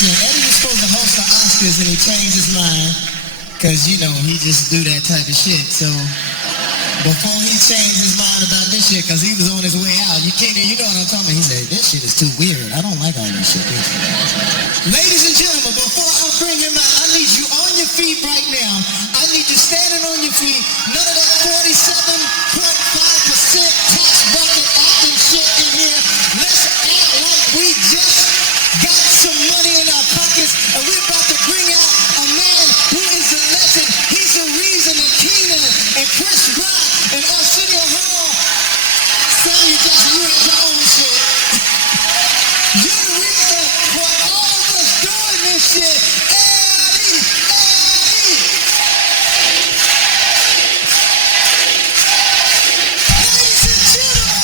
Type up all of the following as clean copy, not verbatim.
Listen, Eddie was supposed to host the Oscars and he changed his mind because, you know, he just do that type of shit. So before he changed his mind about this shit, because he was on his way out, you know what I'm talking about? He said, this shit is too weird. I don't like all this shit. Ladies and gentlemen, before I bring him out, I need you on your feet right now. I need you standing on your feet. None of that 47.5% tax bracket acting shit in here. Let's act like we just got some money in our pockets and we're about to bring out a man who is a legend. He's the reason that Keenan and Chris Rock and Arsenio Hall, Samuel Jackson, you had your own shit. You're the reason for all of us doing this shit. Eddie! Ladies and gentlemen,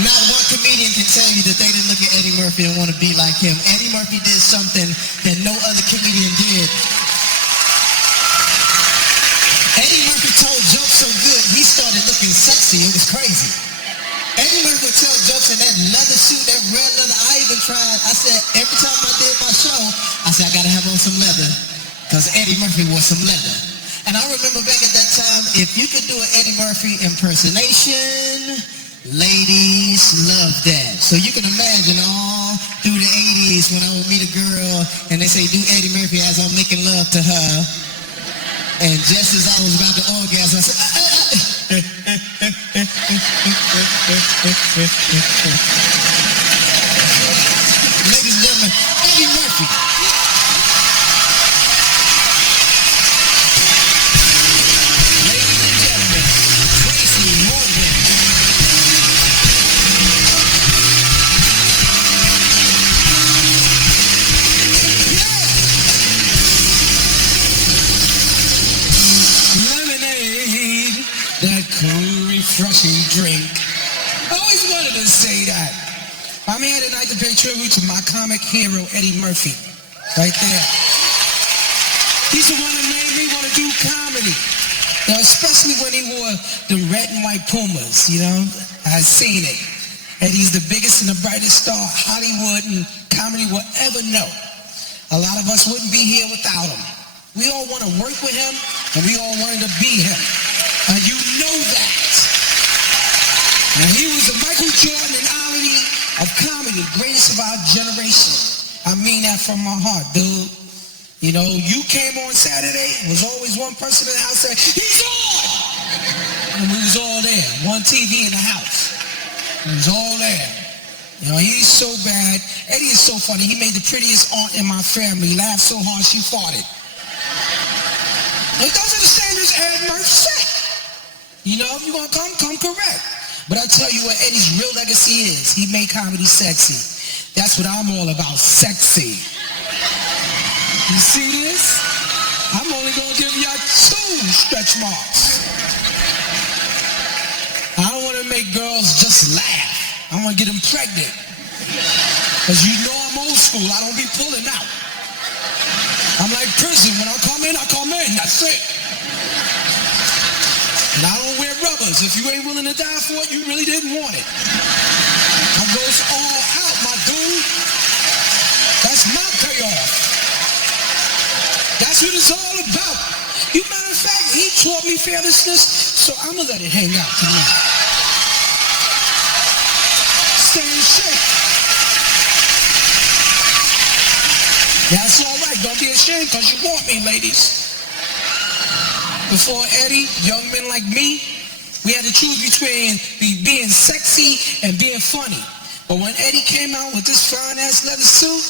not one comedian can tell you that they didn't look at Eddie Murphy and want to be like him. Eddie Murphy did something that no other comedian did. Eddie Murphy told jokes so good, he started looking sexy. It was crazy. Eddie Murphy would tell jokes in that leather suit, that red leather. I even tried, I said, every time I did my show, I said, I got to have on some leather because Eddie Murphy wore some leather. And I remember back at that time, if you could do an Eddie Murphy impersonation, ladies loved that. So you can imagine all through the 80s when I would meet a girl and they say, do Eddie Murphy as I'm making love to her. And just as I was about to orgasm, I said, ladies and gentlemen, Eddie Murphy. That cool, refreshing drink. I always wanted to say that. I'm here tonight to pay tribute to my comic hero, Eddie Murphy. Right there. He's the one that made me want to do comedy. You know, especially when he wore the red and white Pumas, you know. I've seen it. Eddie's the biggest and the brightest star Hollywood and comedy will ever know. A lot of us wouldn't be here without him. We all want to work with him, and we all wanted to be him. And you know that. And he was the Michael Jordan and Ali of comedy, the greatest of our generation. I mean that from my heart, dude. You know, you came on Saturday, was always one person in the house saying, he's on! And we was all there, one TV in the house. It was all there. You know, he's so bad. Eddie is so funny. He made the prettiest aunt in my family laugh so hard she farted. Like, those are the standards Ed Murphy set. You know, if you're going to come correct. But I tell you what Eddie's real legacy is. He made comedy sexy. That's what I'm all about, sexy. You see this? I'm only going to give y'all 2 stretch marks. I don't want to make girls just laugh. I want to get them pregnant. Because you know I'm old school. I don't be pulling out. I'm like prison. When I come in, that's it. And I don't wear rubbers. If you ain't willing to die for it, you really didn't want it. I goes all out, my dude. That's what it's all about. You matter of fact, he taught me fearlessness, so I'm gonna let it hang out tonight. Stay in shape. That's all right. Don't be ashamed because you want me, ladies. Before Eddie, young men like me, we had to choose between being sexy and being funny. But when Eddie came out with this fine-ass leather suit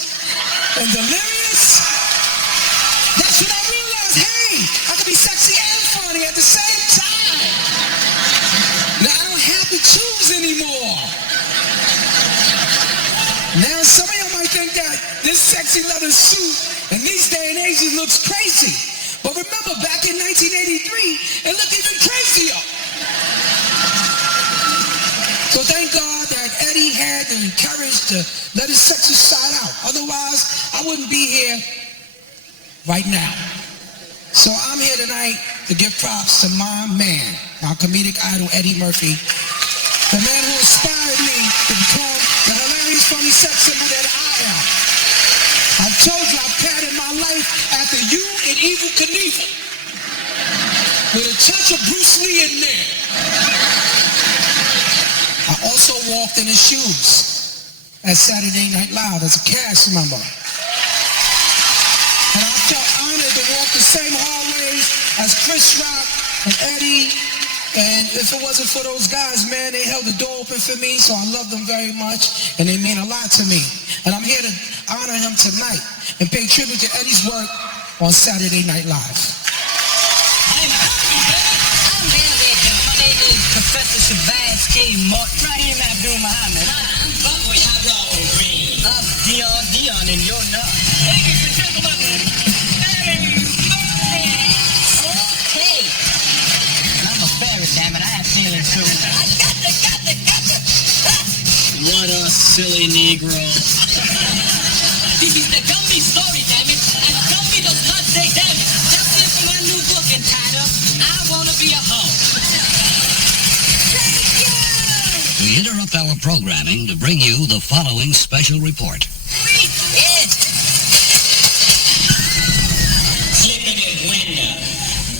and Delirious, that's when I realized, hey, I can be sexy and funny at the same time. Now I don't have to choose anymore. Now some of y'all might think that this sexy leather suit in these day and ages looks crazy. But remember, back in 1983, it looked even crazier. So thank God that Eddie had the courage to let his sexy side out. Otherwise, I wouldn't be here right now. So I'm here tonight to give props to my man, my comedic idol, Eddie Murphy, the man who inspired me to become the hilarious, funny sex symbol that I am. I told you I patterned my life after you and Evel Knievel, with a touch of Bruce Lee in there. I also walked in his shoes at Saturday Night Live as a cast member. And I felt honored to walk the same hallways as Chris Rock and Eddie. And if it wasn't for those guys, man, they held the door open for me, so I love them very much, and they mean a lot to me. And I'm here to honor him tonight and pay tribute to Eddie's work on Saturday Night Live. I'm there. My name is Professor Shabazz K. Martin. Rahim Abdul Muhammad. I'm Buckway Harold Green. I'm Dion, and you're not. Ladies and gentlemen, Eddie Murphy. Okay. I'm a fairy, damn it. I have feelings too. I got the. What a silly Negro. This is the Gumby story, damn it. And Gumby does not say damn it. That's it for my new book entitled, I Wanna Be a Hoe. Thank you! We interrupt our programming to bring you the following special report. Read it! Flipping his window,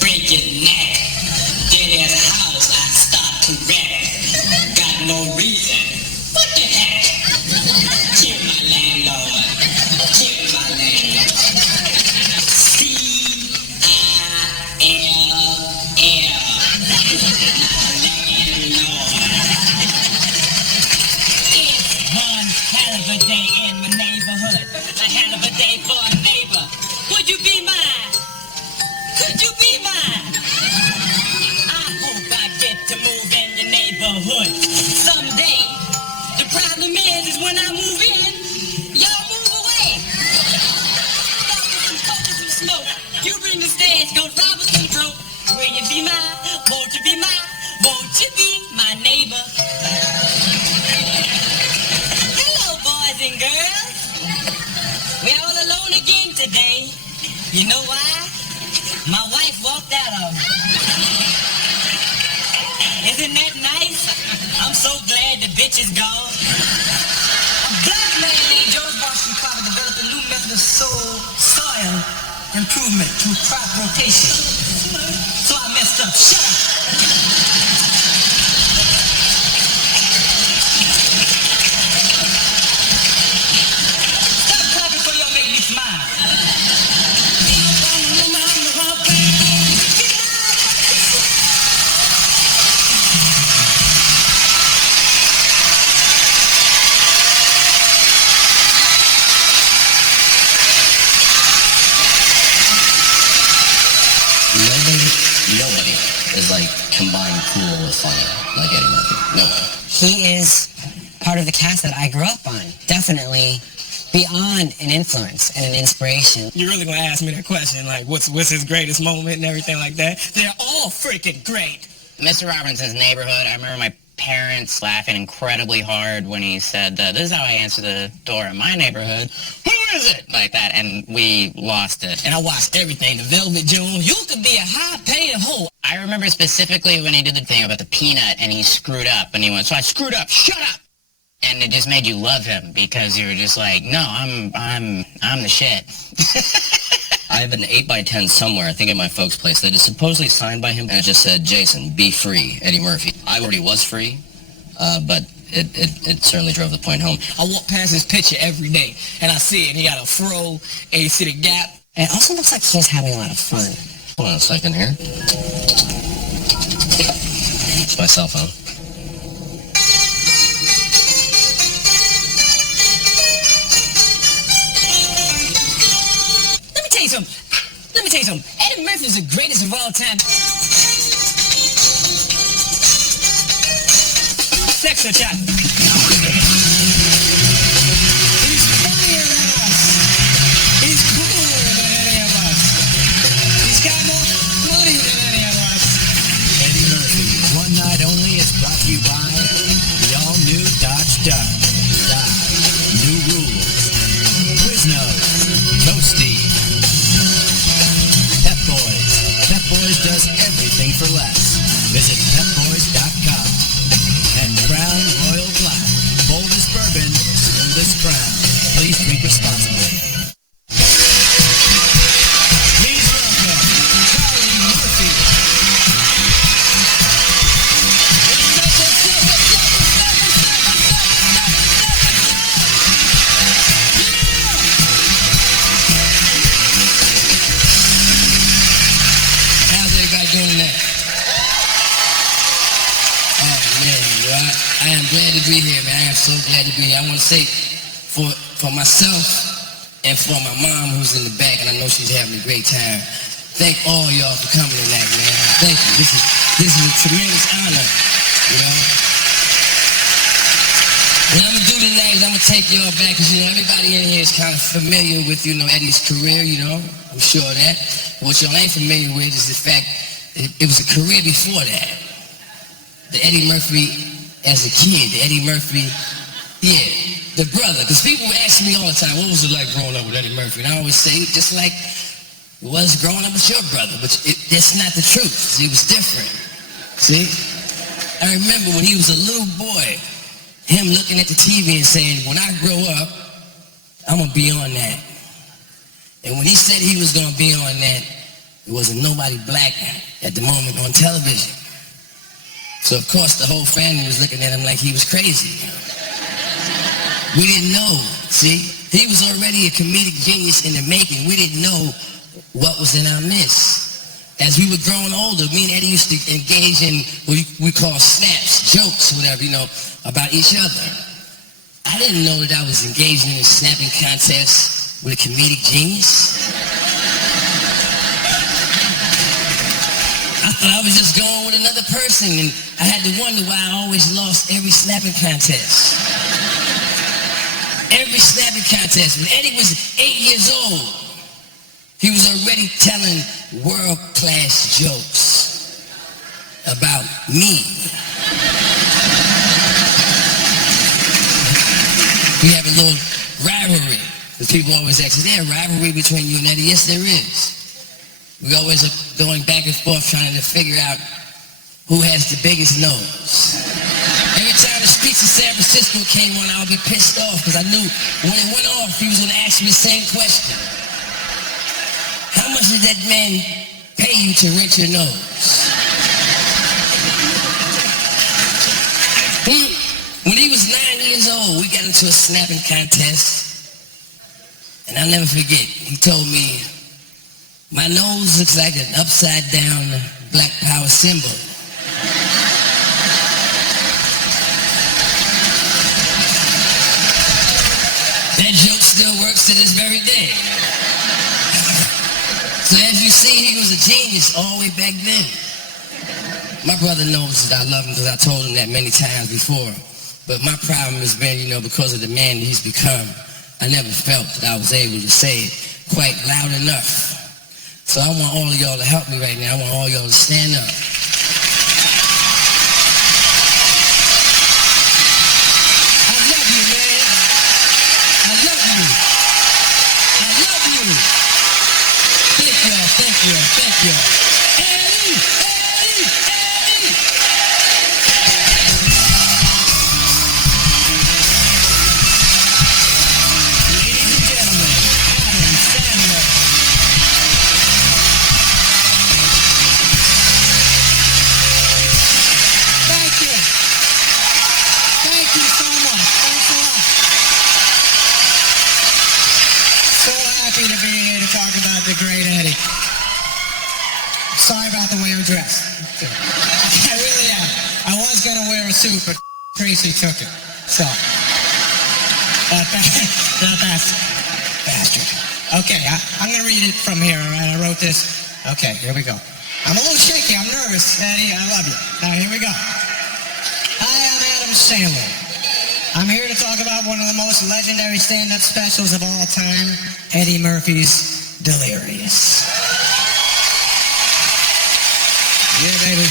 break your neck. Then his house I start to wreck. Got no reason. What the heck? Kill my landlord. Kill my landlord. C-I-L-L. One hell of a day in my neighborhood. A hell of a day for a neighbor. Would you be mine? Could you be mine? I hope I get to move in your neighborhood someday. The problem is when I move in, y'all move away. Some smoke. You bring the stage, go Robinson broke. Will you be mine? Won't you be mine? Won't you be my neighbor? Hello, boys and girls. We're all alone again today. You know why? My wife walked out on me. Isn't that nice? I'm so glad the bitch is gone. A black man named George Washington Carver developed a new method of soil improvement through crop rotation. So I messed up. Shut up. Stop clapping before y'all make me smile. Nobody is like combined cool with funny like Eddie Murphy. Nobody. He is part of the cast that I grew up on. Definitely beyond an influence and an inspiration. You're really gonna ask me that question, like what's his greatest moment and everything like that? They're all freaking great. Mr. Robinson's Neighborhood, I remember my parents laughing incredibly hard when he said, this is how I answer the door in my neighborhood. Who is it? Like that, and we lost it. And I watched everything, the Velvet June. You could be a high-paying hoe. I remember specifically when he did the thing about the peanut and he screwed up and he went, so I screwed up, shut up! And it just made you love him because you were just like, no, I'm the shit. I have an 8x10 somewhere, I think at my folks' place, that is supposedly signed by him, and it just said, Jason, be free, Eddie Murphy. I already was free, but it certainly drove the point home. I walk past his picture every day, and I see it. He got a fro, and you see the gap. It also looks like he's having a lot of fun. Hold on a second here. It's my cell phone. Let me tell you something. Eddie Murphy is the greatest of all time. Sex or chat? He's funnier than us. He's cooler than any of us. He's got more money than any of us. Eddie Murphy, One Night Only is brought to you by the all-new Dodge Dart. New rules. Quiznos. Toasty. Pep Boys. Pep Boys does everything for less. Visit pepboys.com. And Crown Royal Black. Boldest bourbon, oldest crown. Please drink responsibly. Please welcome Charlie Murphy. How's everybody doing tonight? Oh man, bro, I am glad to be here, man. I am so glad to be here. I want to say for myself and for my mom who's in the back, and I know she's having a great time. Thank all y'all for coming tonight, man. Thank you. This is a tremendous honor, you know. What I'm gonna do tonight is I'm gonna take y'all back, because you know everybody in here is kind of familiar with Eddie's career, you know. I'm sure of that. What y'all ain't familiar with is the fact it was a career before that. The Eddie Murphy as a kid, the Eddie Murphy, yeah, the brother. Because people ask me all the time, what was it like growing up with Eddie Murphy? And I always say, just like it was growing up with your brother, but that's not the truth. See, it was different. See? I remember when he was a little boy, him looking at the TV and saying, when I grow up, I'm going to be on that. And when he said he was going to be on that, there wasn't nobody black at the moment on television. So, of course, the whole family was looking at him like he was crazy. We didn't know, see? He was already a comedic genius in the making. We didn't know what was in our midst. As we were growing older, me and Eddie used to engage in what we call snaps, jokes, whatever, about each other. I didn't know that I was engaging in snapping contests with a comedic genius. I thought I was just going with another person, and I had to wonder why I always lost every snapping contest. Every snapping contest. When Eddie was 8 years old, he was already telling world-class jokes about me. We have a little rivalry. Because people always ask, is there a rivalry between you and Eddie? Yes, there is. We always are going back and forth trying to figure out who has the biggest nose. Every time the streets of San Francisco came on, I would be pissed off because I knew when it went off, he was going to ask me the same question. How much did that man pay you to rent your nose? When he was 9 years old, we got into a snapping contest. And I'll never forget, he told me, my nose looks like an upside down Black Power symbol. That joke still works to this very day. So as you see, he was a genius all the way back then. My brother knows that I love him because I told him that many times before. But my problem has been, because of the man that he's become, I never felt that I was able to say it quite loud enough. So I want all of y'all to help me right now. I want all y'all to stand up. I love you, man. I love you. I love you. Thank y'all, thank y'all, thank y'all. Eddie, Eddie, Eddie. Ladies and gentlemen, Adam Sandler. great Eddie. Sorry about the way I'm dressed. I really am. I was going to wear a suit, but Tracy took it. So, that bastard. Okay, I'm going to read it from here, all right? I wrote this. Okay, here we go. I'm a little shaky. I'm nervous, Eddie. I love you. Now, here we go. Hi, I'm Adam Sandler. I'm here to talk about one of the most legendary stand-up specials of all time, Eddie Murphy's Delirious. Yeah, baby.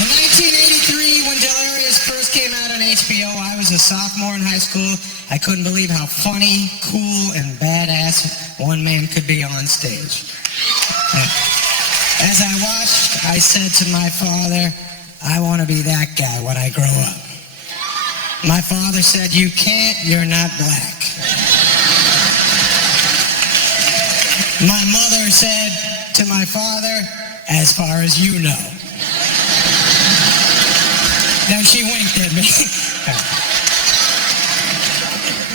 In 1983, when Delirious first came out on HBO, I was a sophomore in high school. I couldn't believe how funny, cool, and badass one man could be on stage. As I watched, I said to my father, I want to be that guy when I grow up. My father said, you can't, you're not black. My mother said to my father, as far as you know. Then she winked at me.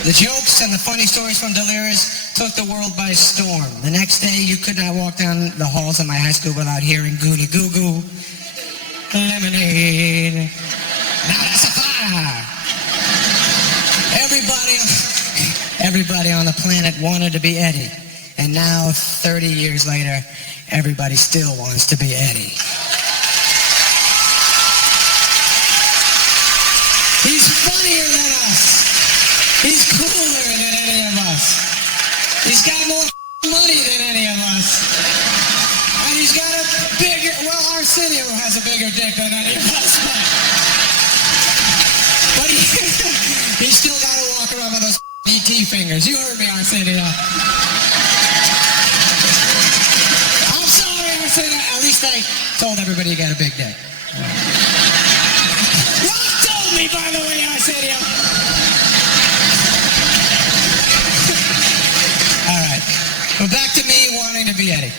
The jokes and the funny stories from Delirious took the world by storm. The next day, you could not walk down the halls of my high school without hearing Goonie Goo Goo, Lemonade, now that's a fire. Everybody on the planet wanted to be Eddie. And now, 30 years later, everybody still wants to be Eddie. He's funnier than us. He's cooler than any of us. He's got more money than any of us. And he's got a bigger, well, Arsenio has a bigger dick than any of us. But he's still got to walk around with those E.T. fingers. You heard me, Arsenio. I'm sorry, Arsenio. At least I told everybody you got a big dick. Rock told me, by the way, Arsenio. All right. Well, back to me wanting to be Eddie.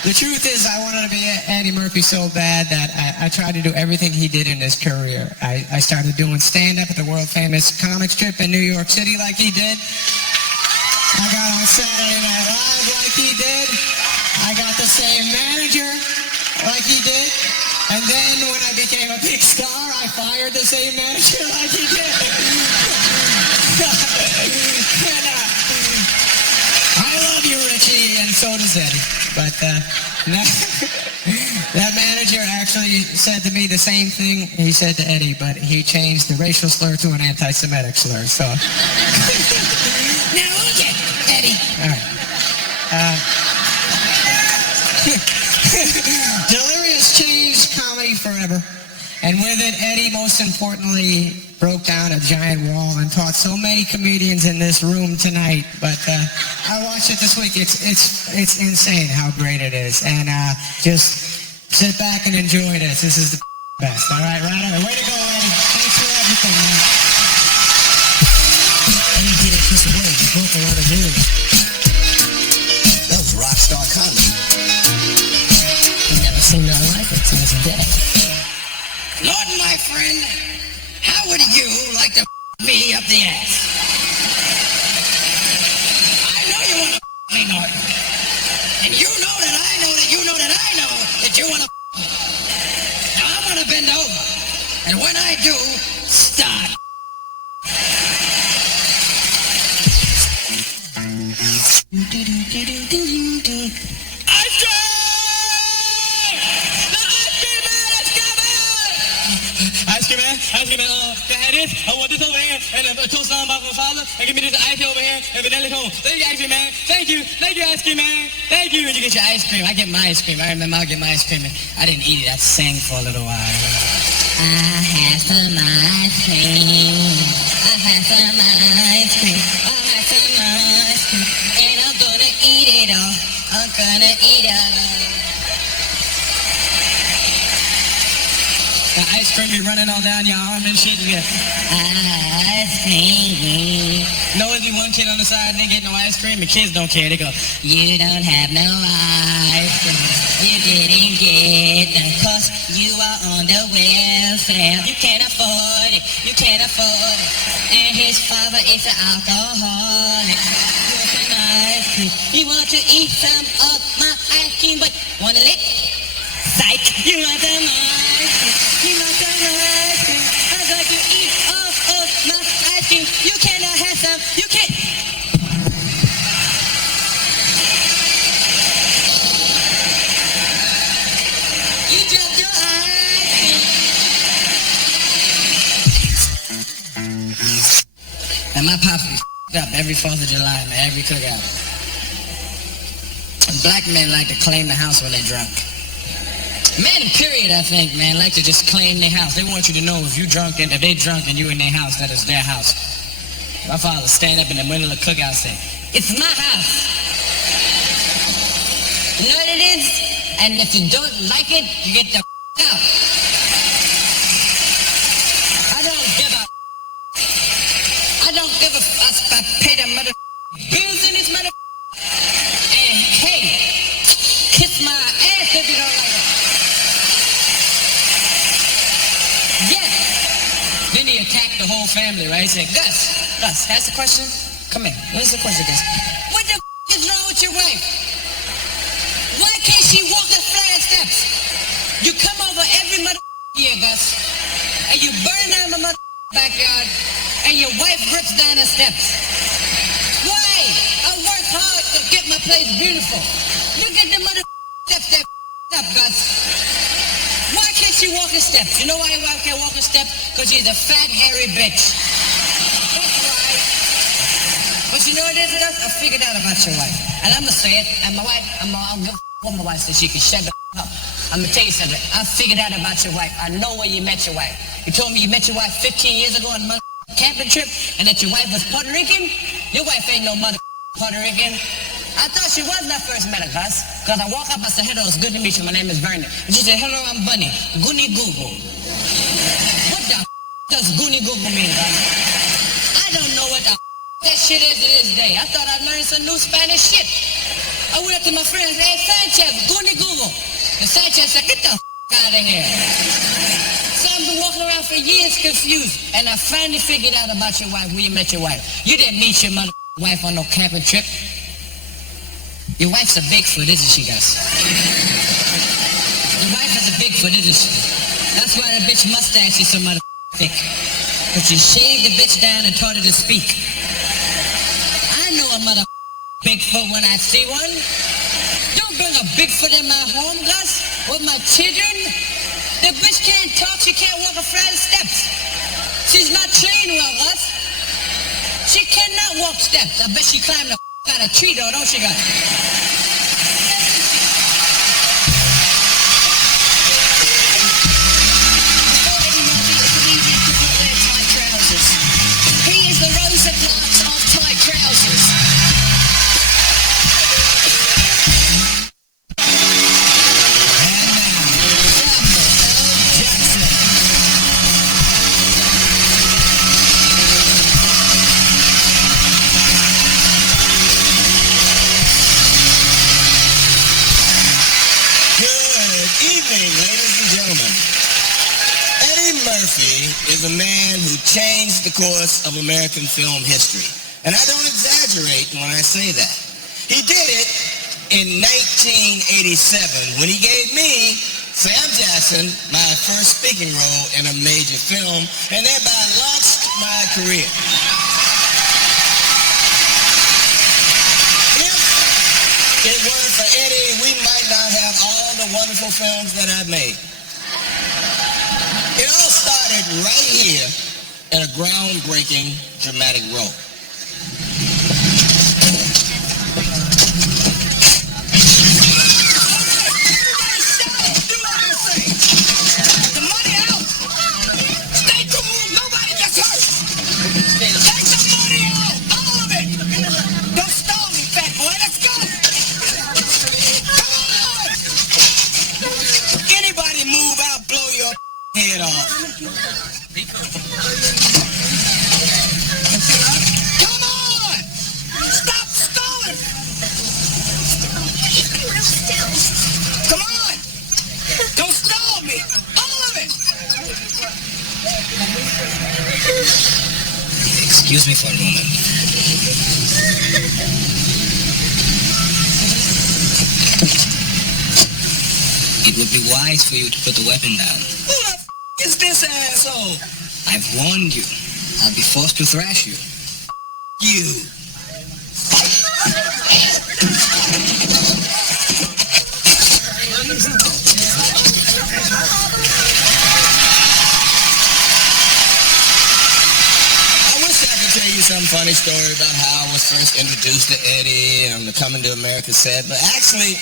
The truth is, I wanted to be Eddie Murphy so bad that I tried to do everything he did in his career. I started doing stand-up at the world-famous comic strip in New York City like he did. I got on Saturday Night Live like he did. I got the same manager like he did. And then when I became a big star, I fired the same manager like he did. And, I love you, Richie, and so does Eddie. But that manager actually said to me the same thing he said to Eddie, but he changed the racial slur to an anti-Semitic slur. So now look at Eddie. All right. Delirious changed comedy forever. And with it, Eddie, most importantly, broke down a giant wall and taught so many comedians in this room tonight. But I watched it this week. It's insane how great it is. And just sit back and enjoy this. This is the best. All right, right on. Way to go, Eddie. Thanks for everything, man. Eddie did it just away. He broke a lot of rules. That was rock star comedy. Never seen nothing like it since the day. Lord, my friend, how would you like to me up the ass? I know you want to me, Norton. And you know that I know that you know that I know that you want to Now I'm going to bend over. And when I do, start. Ice cream, can I have this? I want this over here, and a toast on about my father, and give me this ice over here, and vanilla cone. Thank you, ice cream man. Thank you, ice cream man. Thank you. And you get your ice cream. I get my ice cream. I remember I'll get my ice cream. I didn't eat it. I sang for a little while. I have some ice cream. I have some ice cream. I have some ice cream. And I'm gonna eat it all. I'm gonna eat it all. The ice cream be running all down your arm and shit. Yeah. Ice cream. No, if you one kid on the side didn't get no ice cream, the kids don't care. They go, You don't have no ice cream. You didn't get none 'cause you are on the welfare. You can't afford it. You can't afford it. And his father is an alcoholic. You want some ice cream. You want to eat some of my ice cream, but want a lick? Psych! You want some ice cream? You want some ice cream? I'm going to eat all of my ice cream. You cannot have some. You can't. You dropped your ice cream. And my pops be up every 4th of July, man, every cookout. Black men like to claim the house when they're drunk. Men, period, I think, man, like to just claim their house. They want you to know if you drunk and if they drunk and you in their house, that is their house. My father stand up in the middle of the cookout and say, "It's my house." You know what it is? And if you don't like it, you get the out. I don't give a I pay the mother bills in this mother. And hey, kiss my ass if you don't like it. Yes. Then he attacked the whole family, right? He said, Gus, ask the question. Come here. What's the question, Gus? What the is wrong with your wife? Why can't she walk the flat steps? You come over every mother year, Gus, and you burn down my mother backyard, and your wife rips down the steps. Why? I work hard to get my place beautiful. Look at the mother steps that up, Gus. Why can't she walk the steps? You know why your wife can't walk the steps? Because she's a fat, hairy bitch. That's why. But you know what it is, Gus? I figured out about your wife. And I'm going to say it, and my wife, I'll give what my wife so she can shut the up. I'm going to tell you something. I figured out about your wife. I know where you met your wife. You told me you met your wife 15 years ago on a camping trip and that your wife was Puerto Rican? Your wife ain't no mother Puerto Rican. I thought she was when I first met her, Gus. Because I walk up, I said, "Hello, it's good to meet you. My name is Vernon." And she said, "Hello, I'm Bunny. Goonie Google." What the does Goonie Google mean, Gus? I don't know what the that shit is to this day. I thought I learned some new Spanish shit. I went up to my friend and said, "Hey, Sanchez, Goonie Google." And Sanchez said, "Get the out of here." So I've been walking around for years confused. And I finally figured out about your wife, where you met your wife. You didn't meet your mother wife on no camping trip. Your wife's a Bigfoot, isn't she, Gus? Your wife is a Bigfoot, isn't she? That's why the bitch mustache is so mother thick. But you shaved the bitch down and taught her to speak. I know a mother Bigfoot when I see one. Don't bring a Bigfoot in my home, Gus, with my children. The bitch can't talk, she can't walk a flight of steps. She's not trained well, Gus. She cannot walk steps. I bet she climbed the out of tree though, don't she, Gus? He is the Rosa Parks of tight trousers. Is a man who changed the course of American film history. And I don't exaggerate when I say that. He did it in 1987 when he gave me, Sam Jackson, my first speaking role in a major film, and thereby launched my career. If it weren't for Eddie, we might not have all the wonderful films that I've made. It all started right here in a groundbreaking dramatic role. The money out! Stay cool, nobody gets hurt! Take the money out! All of it! Don't stall me, fat boy, let's go! Come on! Anybody move out, blow your head off. Come on! Stop stalling! Come on! Don't stall me! All of it! Excuse me for a moment. It would be wise for you to put the weapon down. Who the is this asshole? I've warned you. I'll be forced to thrash you. You. Some funny story about how I was first introduced to Eddie on the Coming to America set, but actually,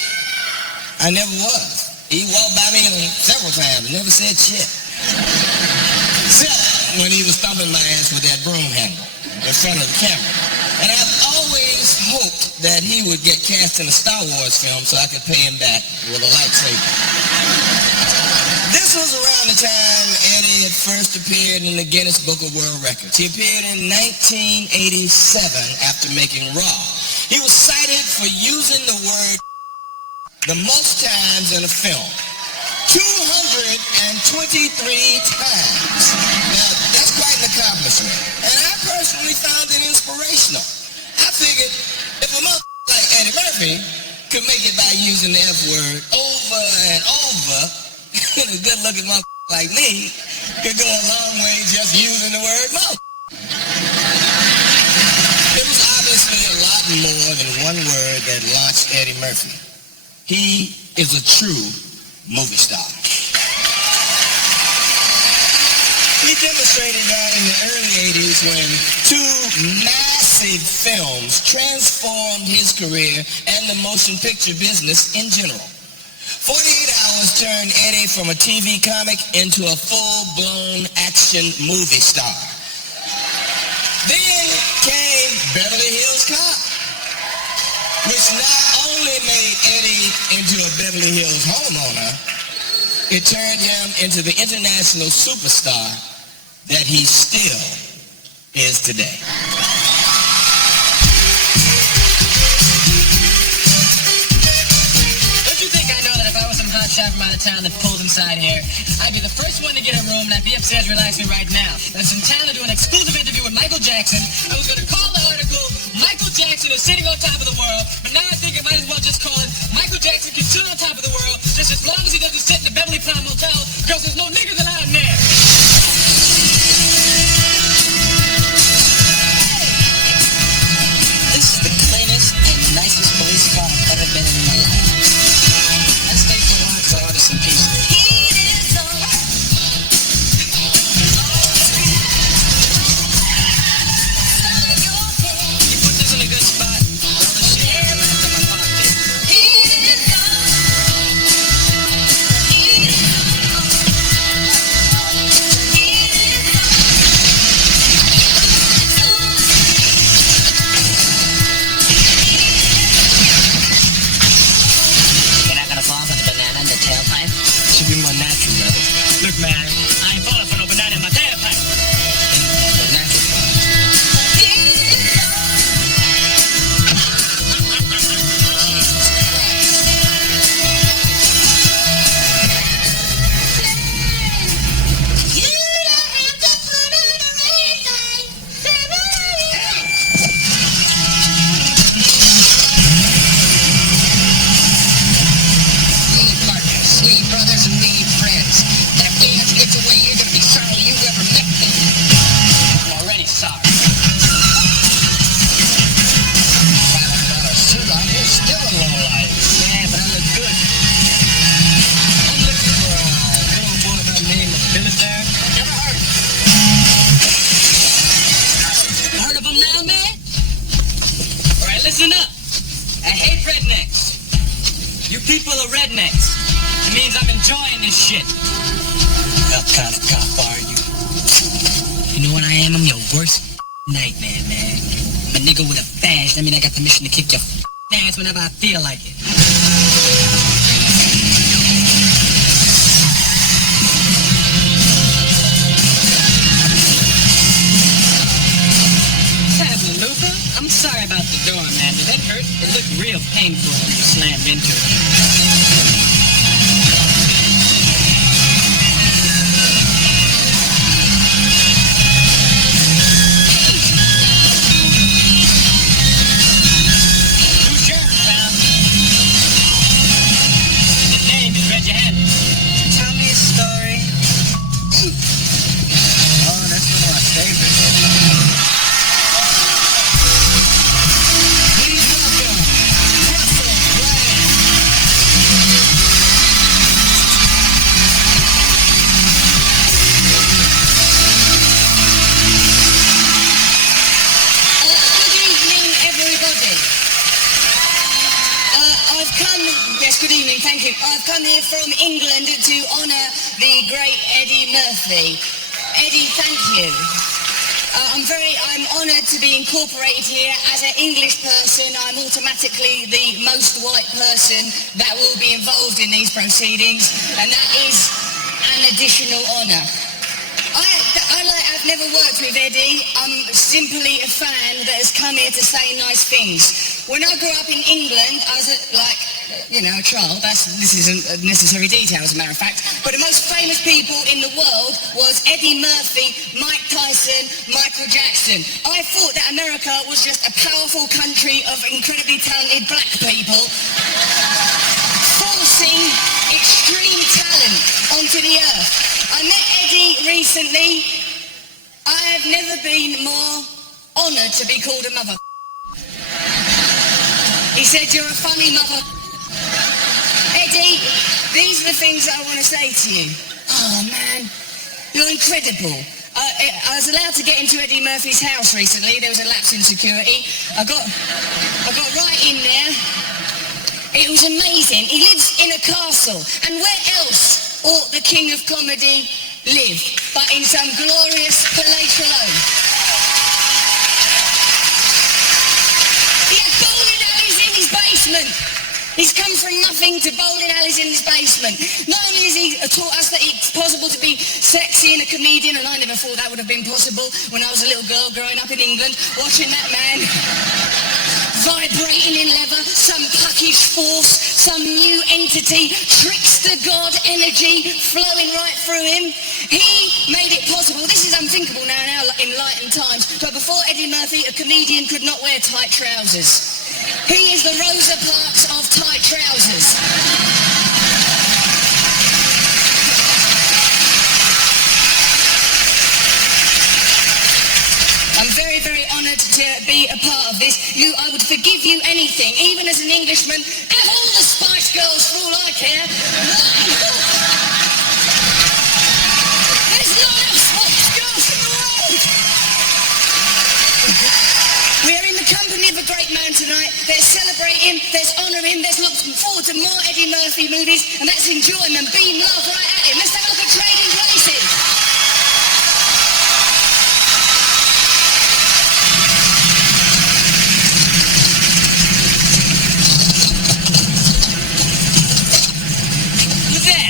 I never was. He walked by me several times and never said shit. Except when he was thumping my ass with that broom handle in front of the camera. And I've always hoped that he would get cast in a Star Wars film so I could pay him back with a lightsaber. This was around the time Eddie had first appeared in the Guinness Book of World Records. He appeared in 1987 after making Raw. He was cited for using the word the most times in a film. 223 times. Now, that's quite an accomplishment. And I personally found it inspirational. I figured if a motherfucker like Eddie Murphy could make it by using the F word over and over, a good-looking motherfucker like me could go a long way just using the word mother. It was obviously a lot more than one word that launched Eddie Murphy. He is a true movie star. He demonstrated that in the early 80s when two massive films transformed his career and the motion picture business in general. 48 Hours turned Eddie from a TV comic into a full-blown action movie star. Then came Beverly Hills Cop, which not only made Eddie into a Beverly Hills homeowner, it turned him into the international superstar that he still is today. Shot from out of town that pulled inside here, I'd be the first one to get a room and I'd be upstairs relaxing right now. I was in town to do an exclusive interview with Michael Jackson. I was going to call the article, Michael Jackson is sitting on top of the world, but now I think I might as well just call it, Michael Jackson can sit on top of the world just as long as he doesn't sit in the Beverly Palm Hotel, because there's no niggas allowed in there. This is the cleanest and nicest police car I've ever been in my life. Let's stay for one so I'll some peace. You put this in a good spot. All the shit left in my pocket. Look, man, I ain't falling for no banana in my tailpipe. Sweet brothers and me friends. And if we ever get away, you're gonna be sorry you ever met me. I'm already sorry. $500 suit on, you're still a low life. Yeah, but I look good. I'm looking for a little boy by the name of Billy there. Never heard of him. Heard of him now, man? Alright, listen up. I hate rednecks. You people are rednecks. It means I'm enjoying this shit. What kind of cop are you? You know what I am? I'm your worst nightmare, man. I'm a nigga with a badge. That means I got permission to kick your ass whenever I feel like it. Traveling Luther, I'm sorry about the door, man. Did that hurt? It looked real painful when you slammed into it. New sheriff found. His name is Reggie Hammond. Yes, good evening, thank you. I've come here from England to honour the great Eddie Murphy. Eddie, thank you. I'm honoured to be incorporated here. As an English person, I'm automatically the most white person that will be involved in these proceedings, and that is an additional honour. I've never worked with Eddie. I'm simply a fan that has come here to say nice things. When I grew up in England, I was a child. This isn't a necessary detail, as a matter of fact. But the most famous people in the world was Eddie Murphy, Mike Tyson, Michael Jackson. I thought that America was just a powerful country of incredibly talented black people forcing extreme talent onto the earth. I met Eddie recently. I have never been more honoured to be called a mother. He said, "You're a funny mother." Eddie, these are the things I want to say to you. Oh man, you're incredible. I was allowed to get into Eddie Murphy's house recently. There was a lapse in security. I got right in there. It was amazing. He lives in a castle. And where else ought the king of comedy live but in some glorious palatial home? He had bowling alleys in his basement. He's come from nothing to bowling alleys in his basement. Not only has he taught us that it's possible to be sexy and a comedian, and I never thought that would have been possible when I was a little girl growing up in England, watching that man vibrating in leather, some puckish force, some new entity, trickster god energy flowing right through him. He made it possible. This is unthinkable now in enlightened times, but before Eddie Murphy, a comedian could not wear tight trousers. He is the Rosa Parks of tight trousers. I'm very, very honoured to be a part of this. I would forgive you anything, even as an Englishman. Have all the Spice Girls for all I care. There's not enough Spice Girls in the world. We're in the company of a great man tonight. Let's celebrate him, let's honour him, let's look forward to more Eddie Murphy movies, and let's enjoy him and beam love right at him. Let's have a look at Trading Places.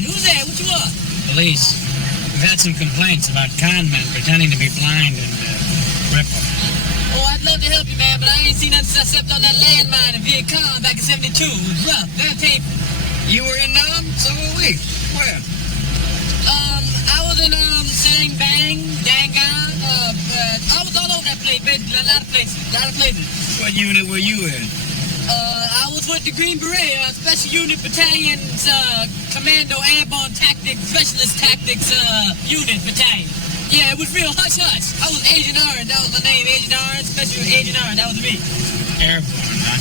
Who's that? What you want? Police. We've had some complaints about con men pretending to be blind and crippled. Oh, I'd love to help you, man, but I ain't seen nothing since I stepped on that landmine in Viet Cong back in 72. It was rough, very painful. You were in Nam? So were we. Where? I was in Sang Bang, Dangon, I was all over that place, a lot of places. What unit were you in? I was with the Green Beret, Special Unit Battalion's Commando Airborne Tactics, Specialist Tactics Unit Battalion. Yeah, it was real hush-hush. I was Agent Orange, that was my name, Agent Orange, Special Agent Orange, that was me. Airborne, huh?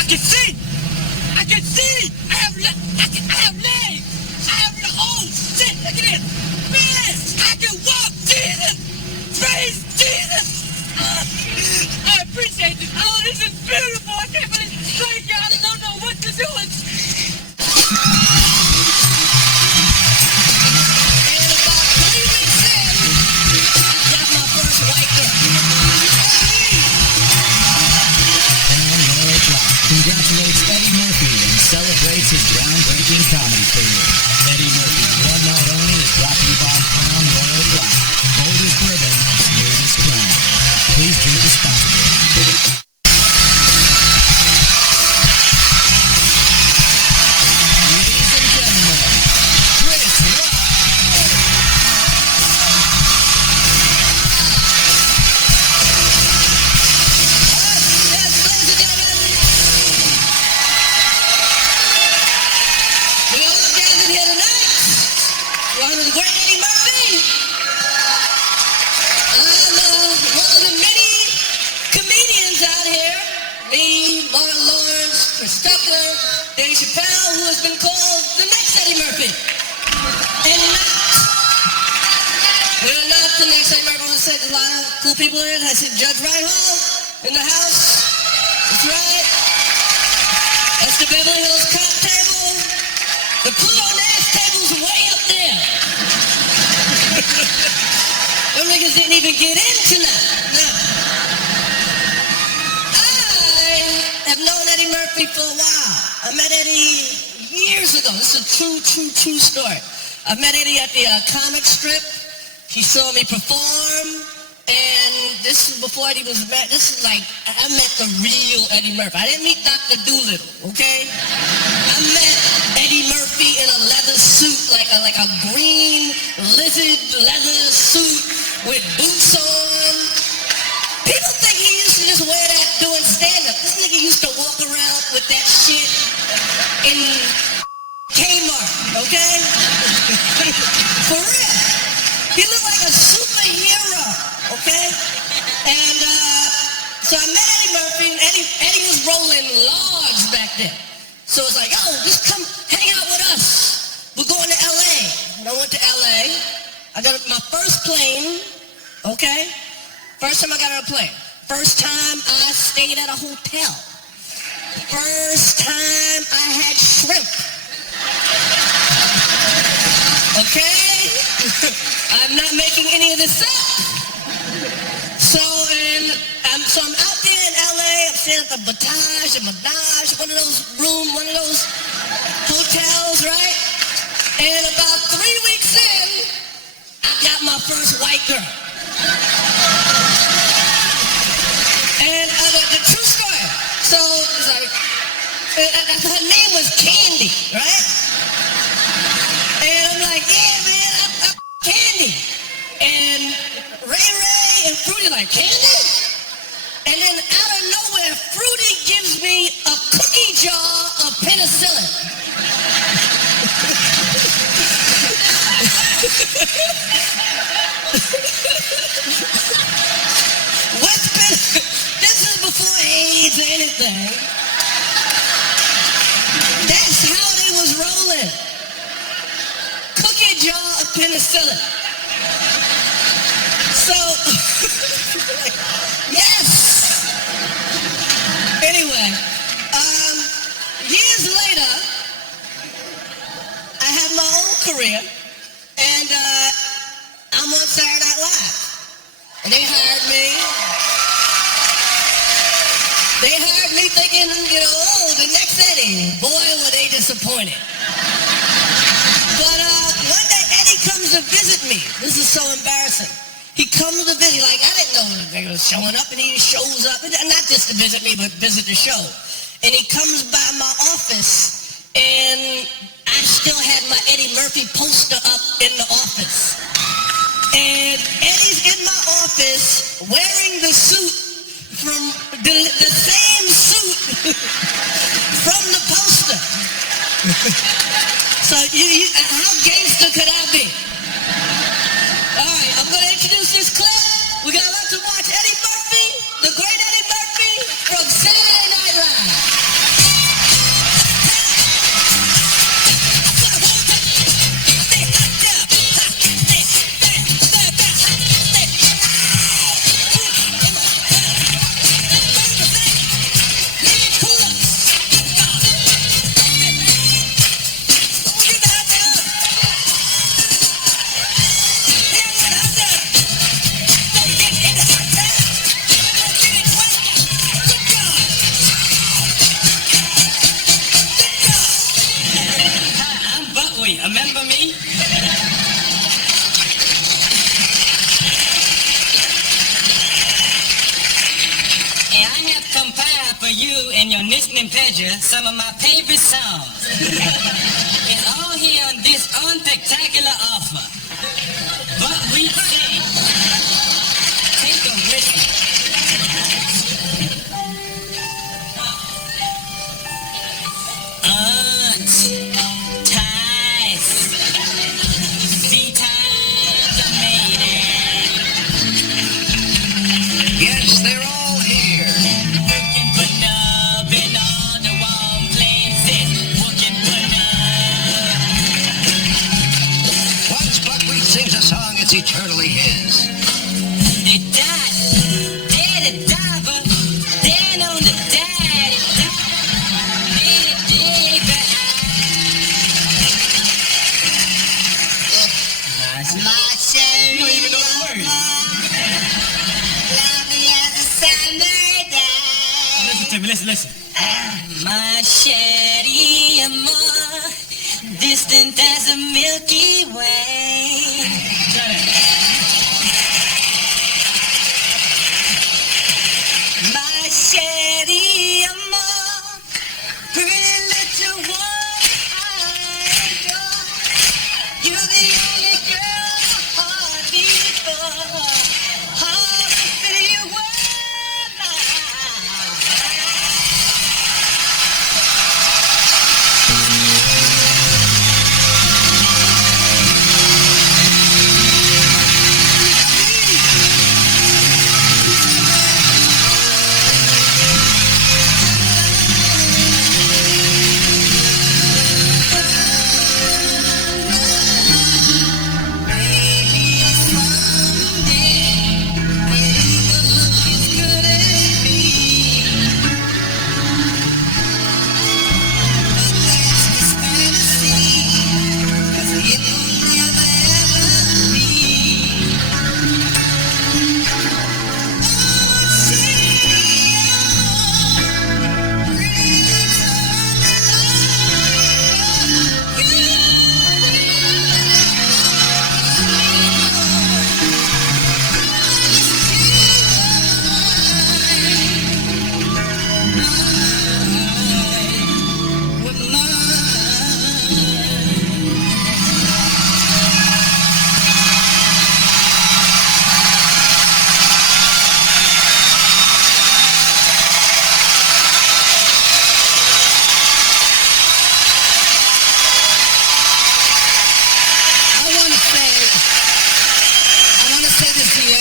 I can see! I have legs! Oh, shit, look at this! Man, I can walk! Jesus! Praise Jesus! I appreciate this. Oh, this is beautiful. I can't believe it. Thank you. I don't know what to do. And about 3 weeks in, got my first white girl. Crown Royal Black congratulates Eddie Murphy and celebrates his groundbreaking comedy career. Eddie Murphy's one night only is brought to you by Crown Royal Black. Boulder's Bourbon, smoothest crown. Please drink responsibly. Ladies and gentlemen, Chris Rock. Yes, ladies and gentlemen. We all gathered here tonight to honor the great Eddie Murphy. I'm one of the many comedians out here. Me, Martin Lawrence, Chris Tucker, Dave Chappelle, who has been called the next Eddie Murphy. St. Mark on the set, a lot of cool people in. I said, Judge Reinhold in the house. That's right. That's the Beverly Hills cop table. The Pluto Nash table's way up there. Them niggas didn't even get in tonight. No. I have known Eddie Murphy for a while. I met Eddie years ago. This is a true story. I met Eddie at the comic strip. He saw me perform, and this is before Eddie was met. This is like, I met the real Eddie Murphy. I didn't meet Dr. Doolittle, okay? I met Eddie Murphy in a leather suit, like a green lizard leather suit with boots on. People think he used to just wear that doing stand-up. This nigga used to walk around with that shit in Kmart, okay? For real. He looked like a superhero, okay? And so I met Eddie Murphy, and Eddie was rolling large back then. So it's like, oh, just come hang out with us. We're going to LA. And I went to LA. I got my first plane, okay? First time I got on a plane. First time I stayed at a hotel. First time I had shrimp. Okay? I'm not making any of this up. So I'm out there in LA. I'm staying at the Batage and Menage, one of those hotels, right? And about 3 weeks in, I got my first white girl. And the true story. So it's like, her name was Candy, right? And I'm like, yeah, man, I'm Candy. And Ray and Fruity like, Candy? And then out of nowhere, Fruity gives me a cookie jar of penicillin. This is before AIDS or anything. That's how they was rolling. Cookie jar of penicillin. So, yes. Anyway, years later, I have my own career, and I'm on Saturday Night Live. And they hired me. They hired me thinking, oh, the next Eddie. Boy, were they disappointed. But one day Eddie comes to visit me. This is so embarrassing. He comes to visit, like, I didn't know they were showing up, and he shows up, and not just to visit me, but visit the show. And he comes by my office, and I still had my Eddie Murphy poster up in the office. And Eddie's in my office wearing the suit from the same suit from the poster. So how gangster could I be? All right, I'm going to introduce this clip. We're going to let to watch Eddie Murphy, the great Eddie Murphy from Saturday Night Live. Remember me? And I have compiled for you and your listening pleasure some of my favorite songs. It's all here on this unspectacular offer. But we sing. Take a listen. Yes, they're all here. Once Buckwheat sings a song, it's eternally his. They died, daddy diver, then on the daddy dive. You don't even know the words. Listen to me, listen. My Shetty more distant as a Milky Way. My Shetty more pretty little one I adore. You're the only girl my heart beats for. How pretty you were, my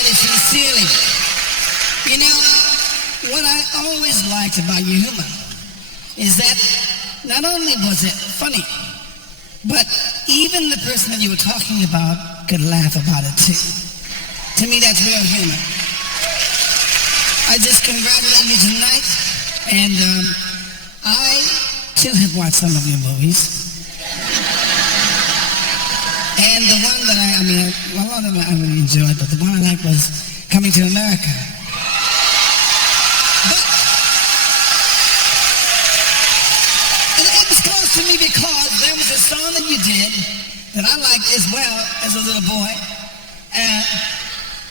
Sincerely, you know, what I always liked about your humor is that not only was it funny, but even the person that you were talking about could laugh about it too. To me, that's real humor. I just congratulate you tonight, and I too have watched some of your movies. And the one that a lot of them I really enjoyed, but the one I liked was Coming to America. But it was close to me because there was a song that you did that I liked as well as a little boy. And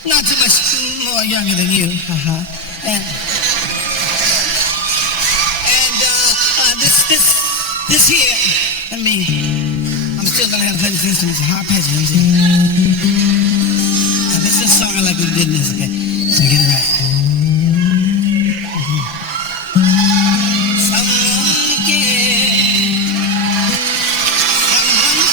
not too much more younger than you. And this here, I'm still learning how to play this instrument, it's a arpeggio. And this is a song I like when you did this, okay? So get it right. Someone cares. Someone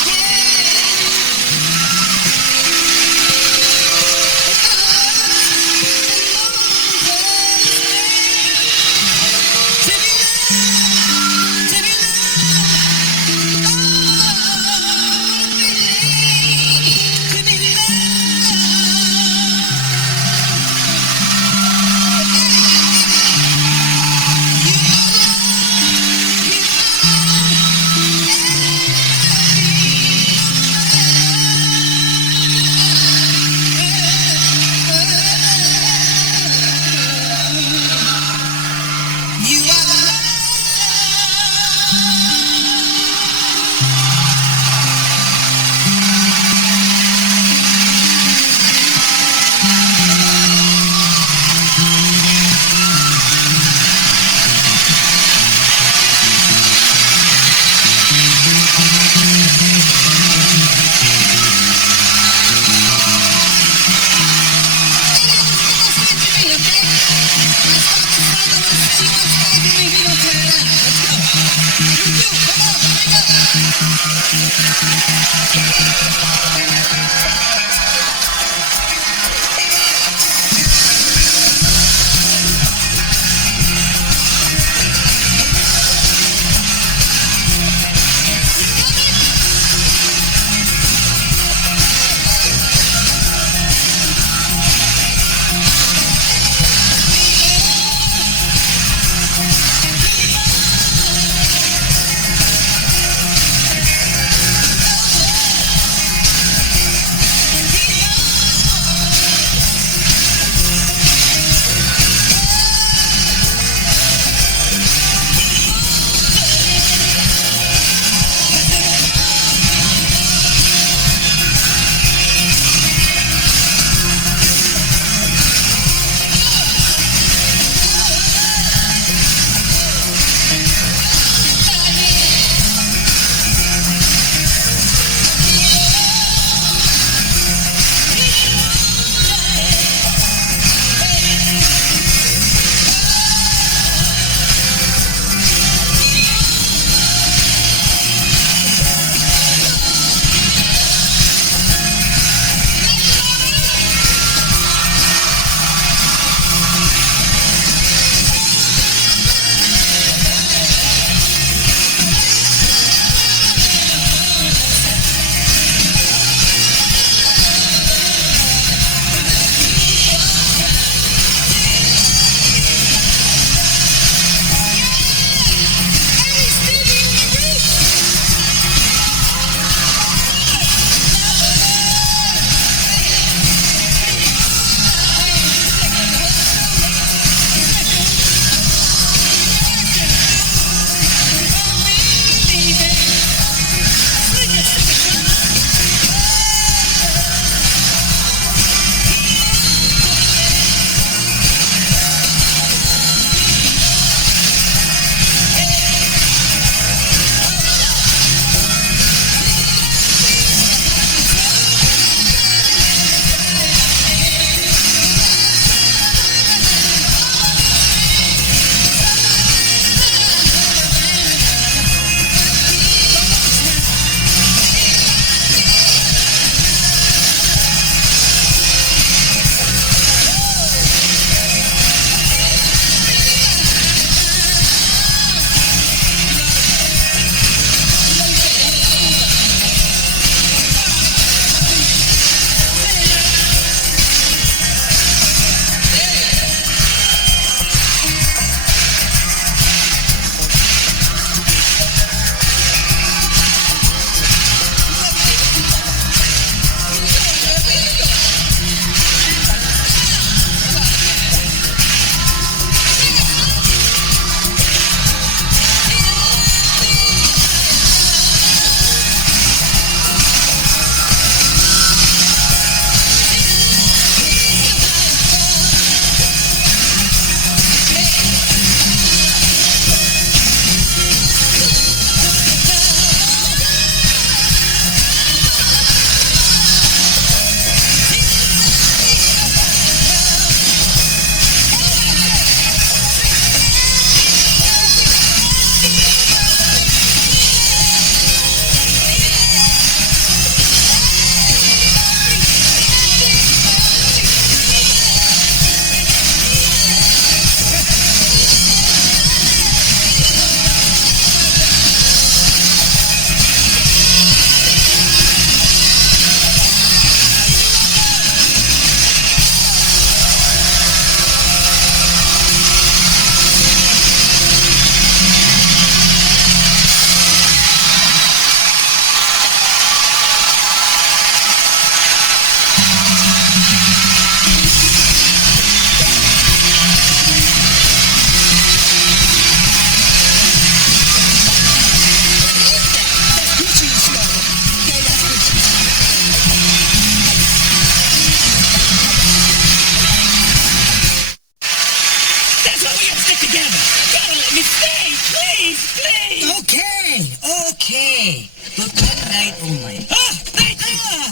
day, but one night only.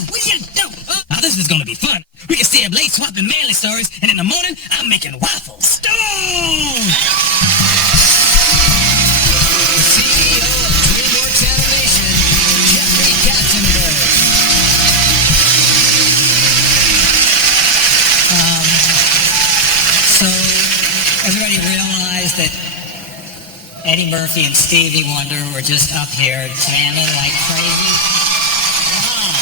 What do you do? Now this is gonna be fun. We can stay up late swapping manly stories, and in the morning, I'm making waffles. Stone! CEO of DreamWorks Animation, Jeffrey Katzenberg. So everybody realized that Eddie Murphy and Stevie Wonder were just up here jamming like crazy. Wow.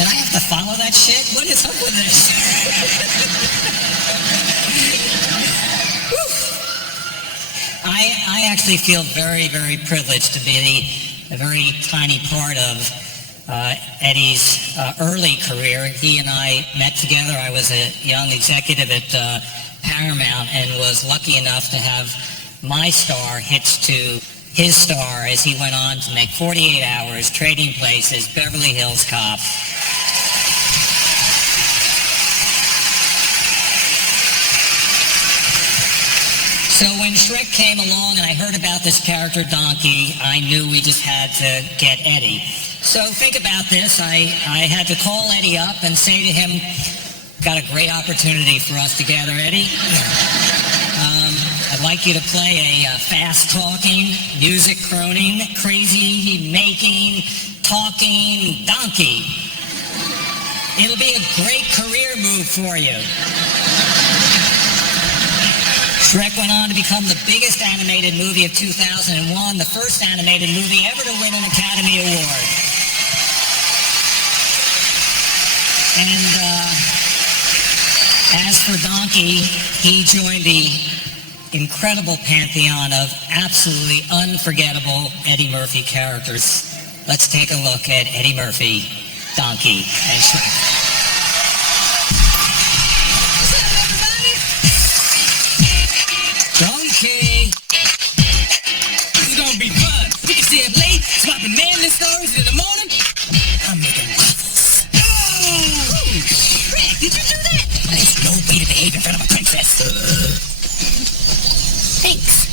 And I have to follow that shit? What is up with this? I actually feel very, very privileged to be a very tiny part of Eddie's early career. He and I met together. I was a young executive at Paramount and was lucky enough to have my star hitched to his star as he went on to make 48 Hours, Trading Places, Beverly Hills Cop. So when Shrek came along and I heard about this character Donkey, I knew we just had to get Eddie. So think about this. I had to call Eddie up and say to him, got a great opportunity for us together, Eddie. I'd like you to play a fast-talking, music-croning, crazy-making, talking donkey. It'll be a great career move for you. Shrek went on to become the biggest animated movie of 2001, the first animated movie ever to win an Academy Award. And as for Donkey, he joined the incredible pantheon of absolutely unforgettable Eddie Murphy characters. Let's take a look at Eddie Murphy, Donkey, and Shrek. Donkey! This is gonna be fun. We can stay up late, swapping manly stories, and in the morning, I'm making waffles. Oh! Shrek, did you do that? There's no way to behave in front of a princess. Thanks.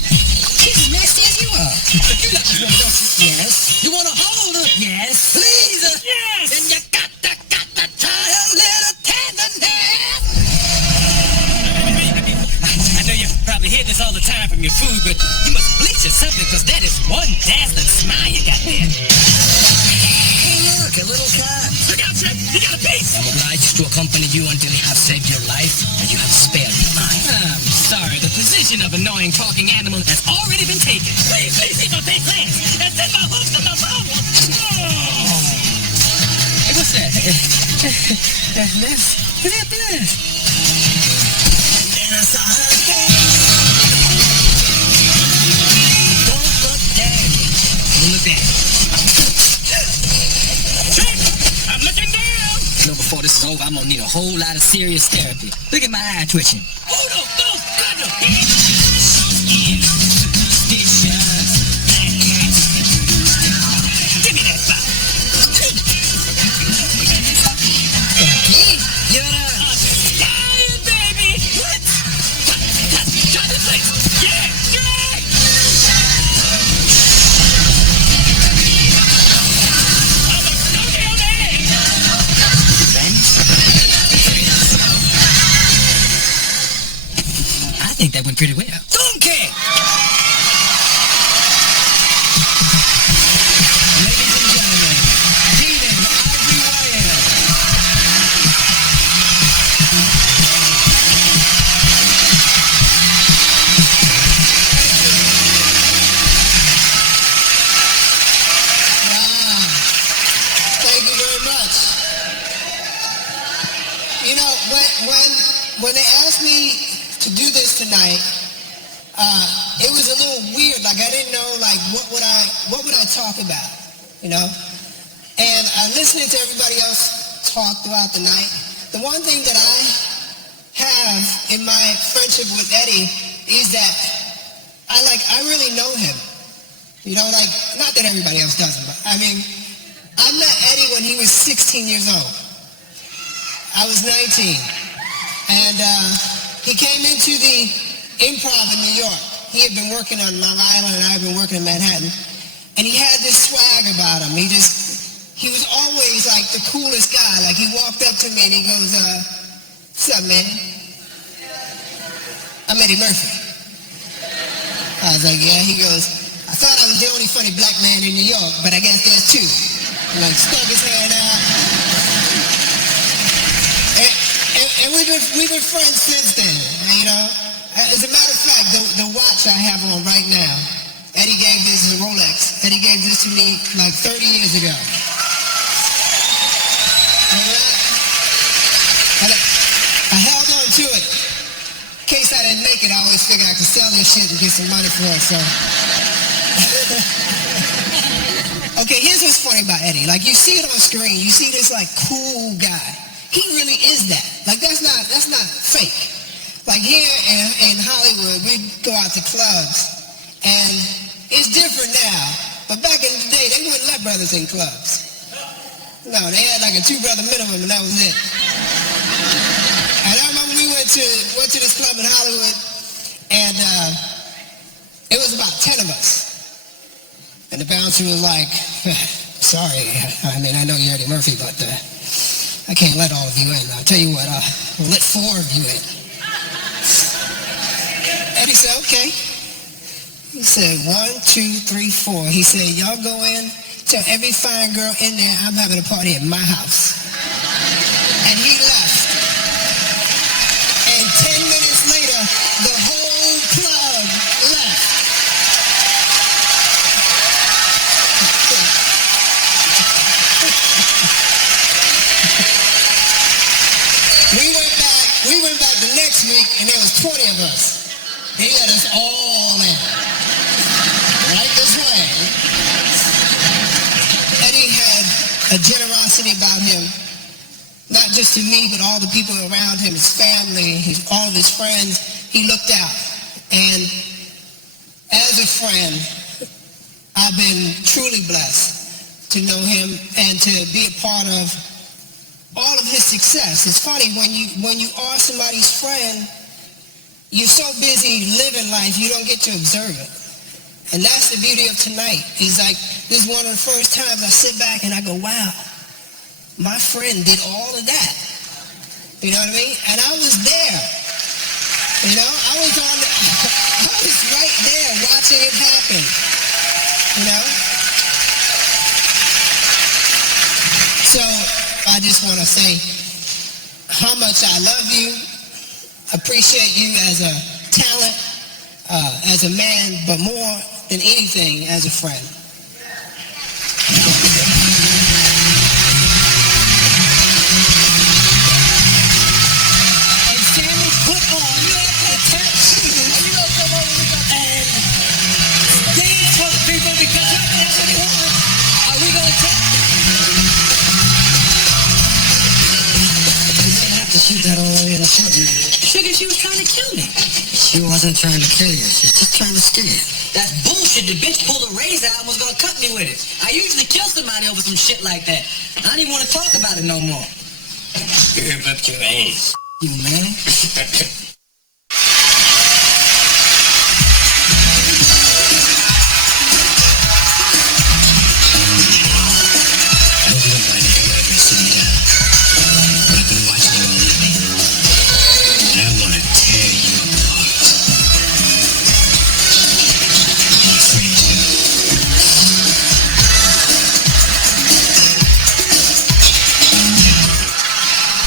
She's as nasty as you are. You not just wanna go. Yes. You wanna hold her? Yes. Please! Yes! Then you got to try a little tenderness. I know you probably hear this all the time from your food, but you must bleach or something, because that is one dazzling smile you got there. Hey, look, a little cat. Look out, Shrek! You got a piece! I'm obliged to accompany you until you have saved your life and you have spared mine. I'm sorry, the position of annoying talking animal has already been taken. Please see my big legs and send my hooves to the bone. Oh. Hey, what's that? That's this. What's that this? Don't look down. Don't look down. Shrek, I'm looking down. You know, before this is over, I'm gonna need a whole lot of serious therapy. Look at my eye twitching. Oh, no, no, God, no. Give me that spot. You're Fire, baby! What? Try this place. Yeah, Shrek! I'm a snowtail man! I think that went pretty well. Donkey! Ladies and gentlemen, Keenan Ivory Wayans. Wow. Thank you very much. You know, when they asked me to do this tonight, it was a little weird. Like I didn't know, like what would I talk about, you know? And listening to everybody else talk throughout the night, the one thing that I have in my friendship with Eddie is that I really know him. You know, like, not that everybody else doesn't, but I mean, I met Eddie when he was 16 years old. I was 19. And he came into the Improv in New York. He had been working on Long Island and I had been working in Manhattan. And he had this swag about him. He was always like the coolest guy. Like he walked up to me and he goes, what's up, man? I'm Eddie Murphy. I was like, yeah. He goes, I thought I was the only funny black man in New York, but I guess there's two. And like stuck his hand out. And we've been friends since then, you know. As a matter of fact, the watch I have on right now, Eddie gave this, a Rolex. Eddie gave this to me like 30 years ago. I held on to it. In case I didn't make it, I always figured I could sell this shit and get some money for it, so. Okay, here's what's funny about Eddie. Like, you see it on screen. You see this, like, cool guy. He really is that. Like, that's not fake. Like, here in Hollywood, we go out to clubs, and it's different now. But back in the day, they wouldn't let brothers in clubs. No, they had like a 2-brother minimum, and that was it. And I remember we went to this club in Hollywood, and it was about 10 of us. And the bouncer was like, sorry, I mean, I know you're Eddie Murphy, but I can't let all of you in. I'll tell you what, I'll let 4 of you in. Eddie said, okay. He said, 1, 2, 3, 4. He said, y'all go in, tell every fine girl in there I'm having a party at my house. And he left. And 10 minutes later, the whole club left. We went back the next week, and there was 20 of us. He let us all in. Right this way. Eddie had a generosity about him, not just to me, but all the people around him, his family, all of his friends. He looked out. And as a friend, I've been truly blessed to know him and to be a part of all of his success. It's funny, when you are somebody's friend, you're so busy living life, you don't get to observe it. And that's the beauty of tonight. It's like, this is one of the first times I sit back and I go, wow, my friend did all of that. You know what I mean? And I was there. You know, I was right there watching it happen. You know? So, I just want to say how much I love you, appreciate you as a talent, as a man, but more than anything, as a friend. And Sammy, put on your attention. You know, come over and dance for the people, because that's what they want. Are we going to take? To shoot that all the way in the front, man. Sugar, she was trying to kill me. She wasn't trying to kill you. She's just trying to scare you. That's bullshit. The bitch pulled a razor out and was gonna cut me with it. I usually kill somebody over some shit like that. I don't even want to talk about it no more. Give up your ass. You, man.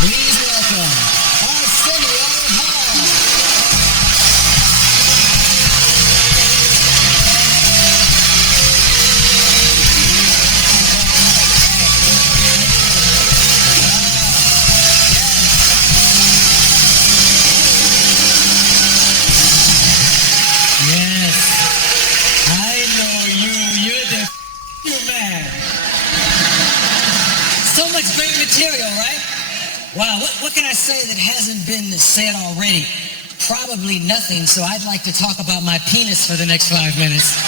Please welcome Arsenio Hall. Yes, I know you. You're the man. So much great material, right? Wow, what can I say that hasn't been said already? Probably nothing, so I'd like to talk about my penis for the next 5 minutes.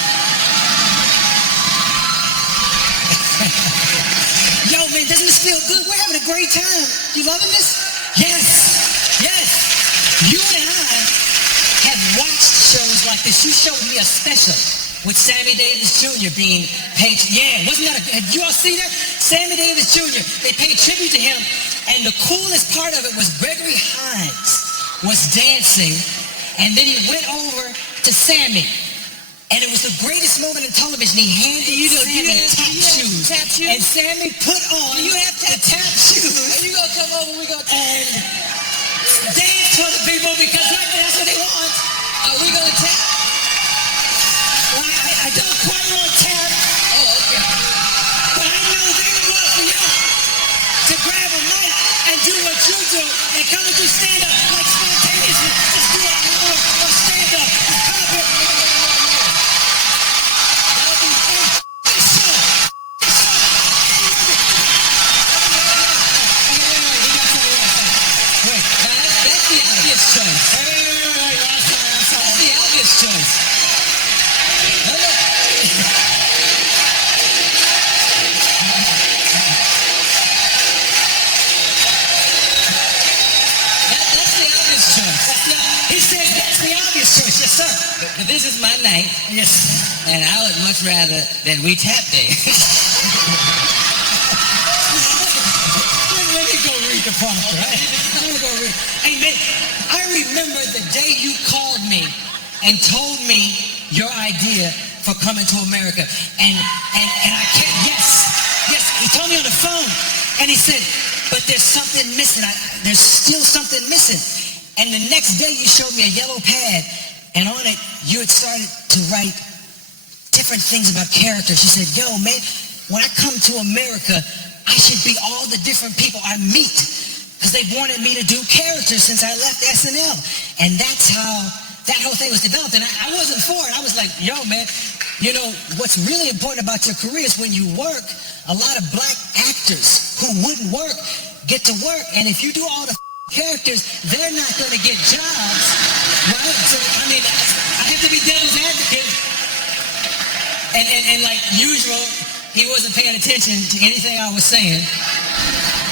Yo, man, doesn't this feel good? We're having a great time. You loving this? Yes, yes. You and I have watched shows like this. You showed me a special with Sammy Davis Jr. being paid. Yeah, wasn't that have you all seen that? Sammy Davis Jr. They paid tribute to him, and the coolest part of it was Gregory Hines was dancing, and then he went over to Sammy, and it was the greatest moment in television. He handed Sammy tap shoes, and Sammy put on the tap shoes. And you gonna come over, we gonna and dance for the people because right now that's what they want. Are we gonna tap? Well, I don't quite want tap. Oh, okay. But I know they would love for you to grab a mic and do what you do and come and do stand-up like spontaneously. Just do an hour of stand-up. Come up here. That'll be fun. This show. Wait, That's the obvious choice. That's the obvious choice. That's the obvious choice. he says that's the obvious choice. Yes, sir. But this is my night, Yes. and I would much rather that we tap dance. Let me go read the prompter. I'm gonna go read. Hey, man, I remember the day you called me and told me your idea for coming to America. And I can't, yes, he told me on the phone. And he said, but there's something missing. There's still something missing. And the next day you showed me a yellow pad, and on it you had started to write different things about characters. You said, yo, man, when I come to America, I should be all the different people I meet, because they wanted me to do characters since I left SNL. And that's how that whole thing was developed. And I wasn't for it. I was like, yo, man, you know, what's really important about your career is when you work, a lot of black actors who wouldn't work get to work. And if you do all the characters, they're not going to get jobs, right? So, I mean, I have to be devil's advocate. And like usual, he wasn't paying attention to anything I was saying.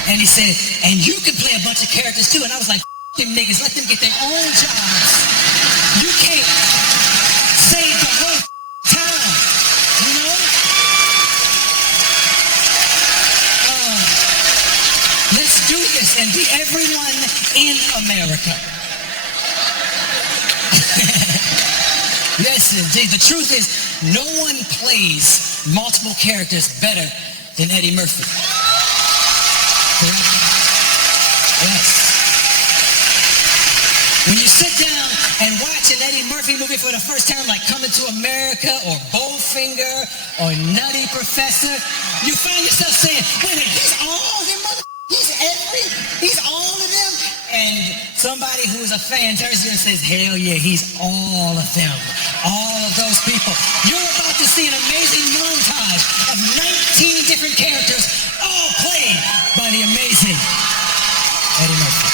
And he said, and you can play a bunch of characters too. And I was like, them niggas, let them get their own jobs. You can't save the whole time, you know? Let's do this and be everyone in America. Yes, indeed. The truth is, no one plays multiple characters better than Eddie Murphy. Correct? Yes. When you sit down and watch an Eddie Murphy movie for the first time, like Coming to America or Bowfinger or Nutty Professor, you find yourself saying, wait a minute, he's all them he's all of them? And somebody who is a fan turns to you and says, hell yeah, he's all of them. All of those people. You're about to see an amazing montage of 19 different characters, all played by the amazing Eddie Murphy.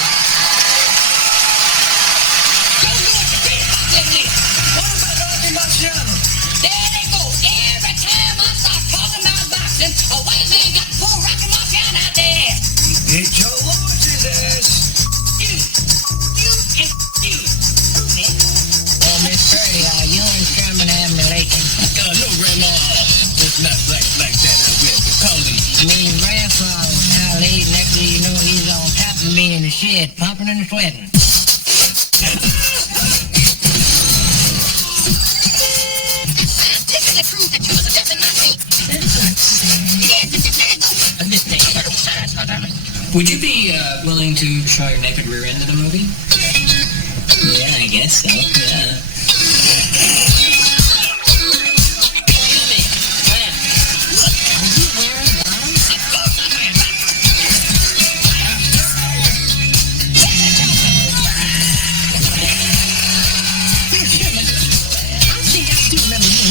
Don't know what to think about them niggas. What about Rocky Marciano? There they go. Every time I start talking about boxing, a white man got to pull Rocky Marciano out there. Get your losses, ass. You and you. Who, man? Well, Miss Purdy, you and Sherman have me lately. No, Grandma. It's not like that. Me and Grandfather was out late, next thing you know, he's on top of me in the shed, pumping and sweating. Scientifically proved that you was a different man. Would you be willing to show your naked rear end in a movie? Yeah, I guess so. Yeah.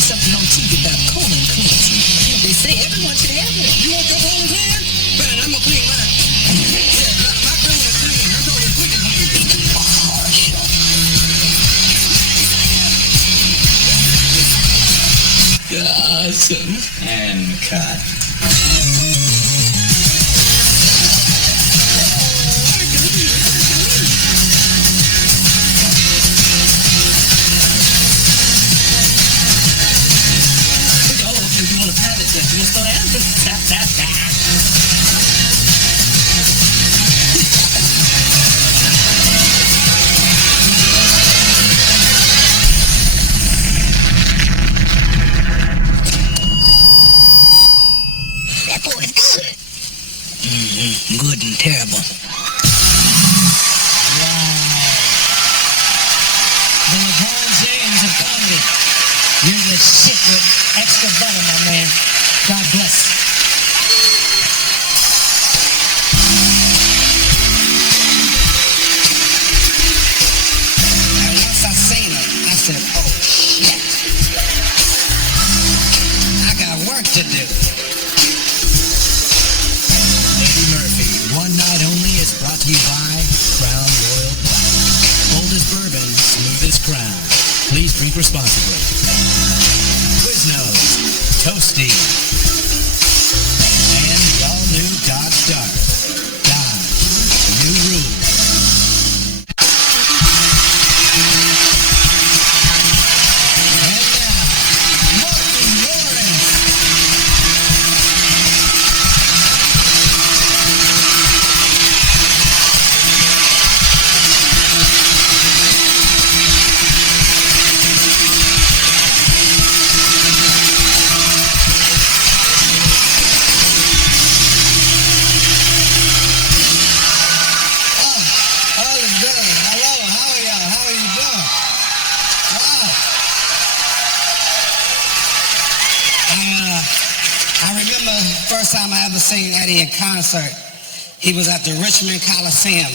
Something on TV about colon cleansing. They say everyone should have one. You want your colon clean? Man, I'm gonna clean mine. Yeah, my colon is clean. I'm going to quick and clean. Awesome. And cut. Gusto na yan? That boy's good. Good and terrible. The LeBron James of comedy. You're the shit with extra butter, my man. God bless. And once I seen him, I said, oh, shit. I got work to do. Eddie Murphy, One Night Only is brought to you by Crown Royal Black. Bold as bourbon, smooth as crown. Please drink responsibly. Quiznos, Toasty, and the all-new Dodge Dart. Dodge, new rules. And now, Martin Lawrence. How you doing? Hello, how are y'all? How are you doing? Wow. I remember the first time I ever seen Eddie in concert. He was at the Richmond Coliseum,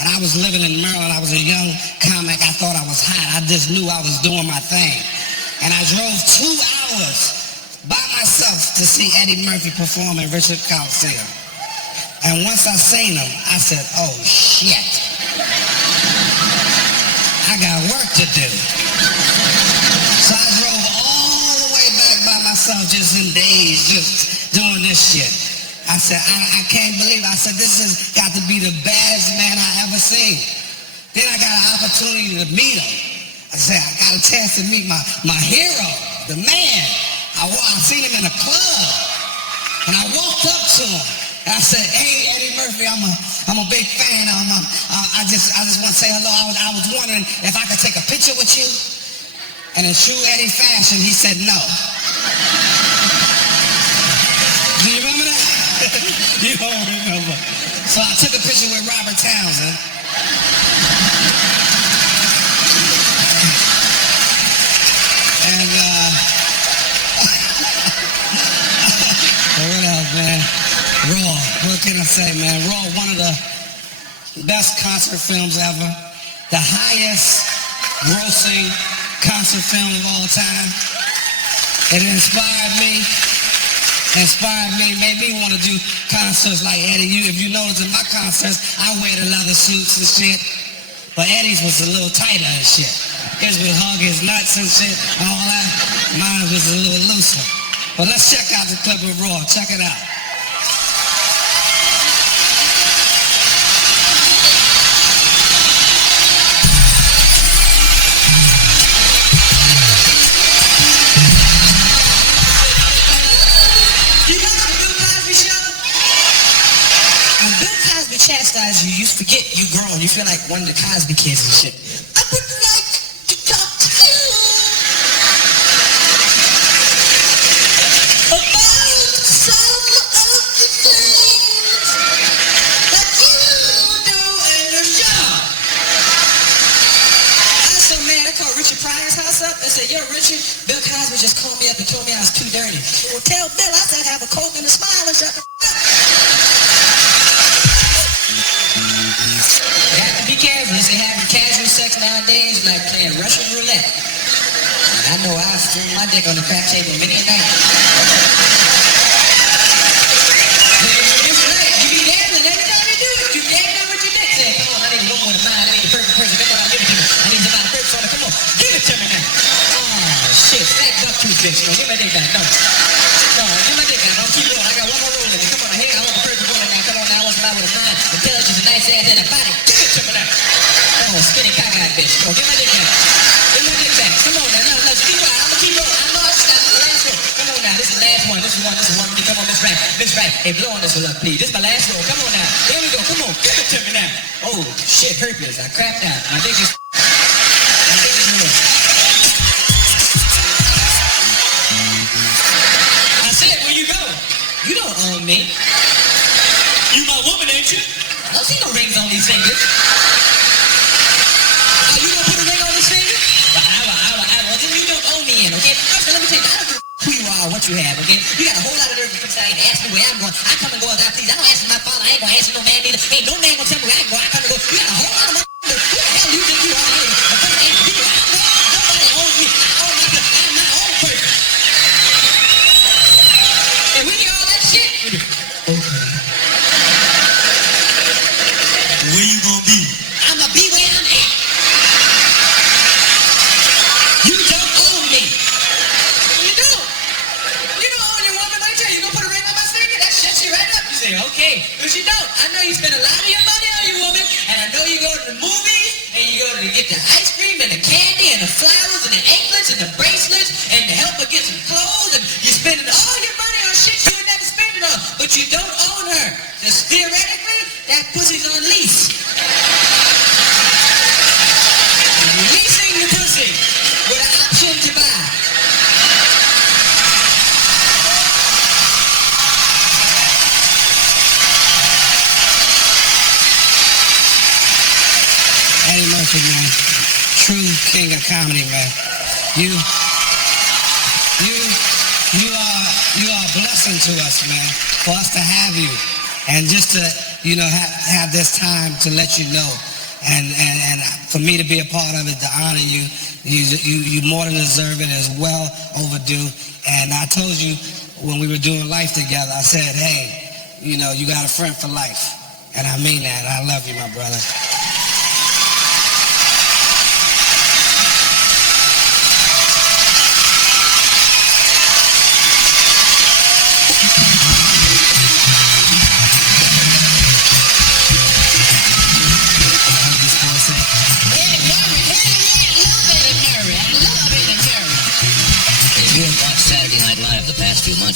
and I was living in Maryland. I was a young comic. I thought I was hot. I just knew I was doing my thing. And I drove 2 hours by myself to see Eddie Murphy perform at Richmond Coliseum. And once I seen him, I said, oh, shit. I got work to do. So I drove all the way back by myself just in days, just doing this shit. I said, I can't believe it. I said, this has got to be the baddest man I ever seen. Then I got an opportunity to meet him. I said, I got a chance to meet my hero, the man. I seen him in a club, and I walked up to him. And I said, hey, Eddie Murphy, I'm a big fan. I just want to say hello. I was wondering if I could take a picture with you. And in true Eddie fashion, he said no. Do you remember that? You don't remember. So I took a picture with Robert Townsend. And what else, man? Raw. What can I say, man? Raw, one of the best concert films ever. The highest grossing concert film of all time. It inspired me, made me want to do concerts like Eddie. If you notice in my concerts, I wear the leather suits and shit. But Eddie's was a little tighter and shit. His would hug his nuts and shit, and all that. Mine was a little looser. But let's check out the clip of Raw. Check it out. Chastise you, you forget you grown. You feel like one of the Cosby kids and shit. I would like to talk to you about some of the things that you do in your show. I was so mad, I called Richard Pryor's house up and said, yo, Richard, Bill Cosby just called me up and told me I was too dirty. Well, tell Bill I said have a Coke and a smile and shut the You have to be careful. They say having casual sex nowadays is like playing Russian roulette. And I know I've thrown my dick on the crap table many a night. It's right. You be gambling every time you do it. You gambling with your dick. Say, come on, I need one more to mine. I need a perfect person. Come on, I'll give it to me. I need somebody perfect for me. Come on, give it to me now. Oh, shit. Thank God you, bitch. No, give my dick back. No. No, give my dick back. Don't keep going. I got one more roll in it. Come on, here. I want the perfect woman now. Come on now. I want somebody with a mind. Intelligence, a nice ass, and a body. Oh, skinny cockeyed bitch. Oh, give my dick back. Give my dick back. Come on now. No, keep going. I'm gonna keep going. I know I just got the last one. Come on now. This is the last one. This is one. Come on, Miss Wright. Miss Wright, hey, blow on this one up, please. This is my last roll. Come on now. There we go. Come on, give it to me now. Oh, shit, herpes. I crapped out. I think it's yours. I said, where you go? You don't own me. You my woman, ain't you? I don't see no rings on these fingers. Oh, you gonna put a ring on this finger? Well, then you don't own me in, okay? First, let me tell you, I don't give a who you are or what you have, okay? You got a whole lot of nerve to come inside and ask me where I'm going. I come and go as I please. I don't answer my father. I ain't gonna answer no man either. Ain't no man gonna tell me where I go. I come and go. You got a whole lot of nerve. Who the hell do you think you are? Nobody owns me. I own myself. I'm my own person. And when you all that shit, okay. Where you gonna be? I'ma be where I'm at. You don't own me. You don't. You don't own your woman. Let me tell you, you gonna put a ring on my finger? That shuts you right up. You say, okay. But you don't. I know you spend a lot of your money on your woman, and I know you go to the movies, and you go to get the ice cream, and the candy, and the flowers, and the anklets, and the bracelets, and to help her get some clothes, and you're spending all your money on shit you would never spend it on. But you don't own her. Just theoretically, that pussy's on lease. Leasing the pussy with an option to buy. Eddie Murphy, man. True king of comedy, man. You are a blessing to us, man. For us to have you. And just to, have this time to let you know. And for me to be a part of it, to honor you, you more than deserve it. It's well overdue. And I told you when we were doing life together, I said, hey, you got a friend for life. And I mean that. I love you, my brother.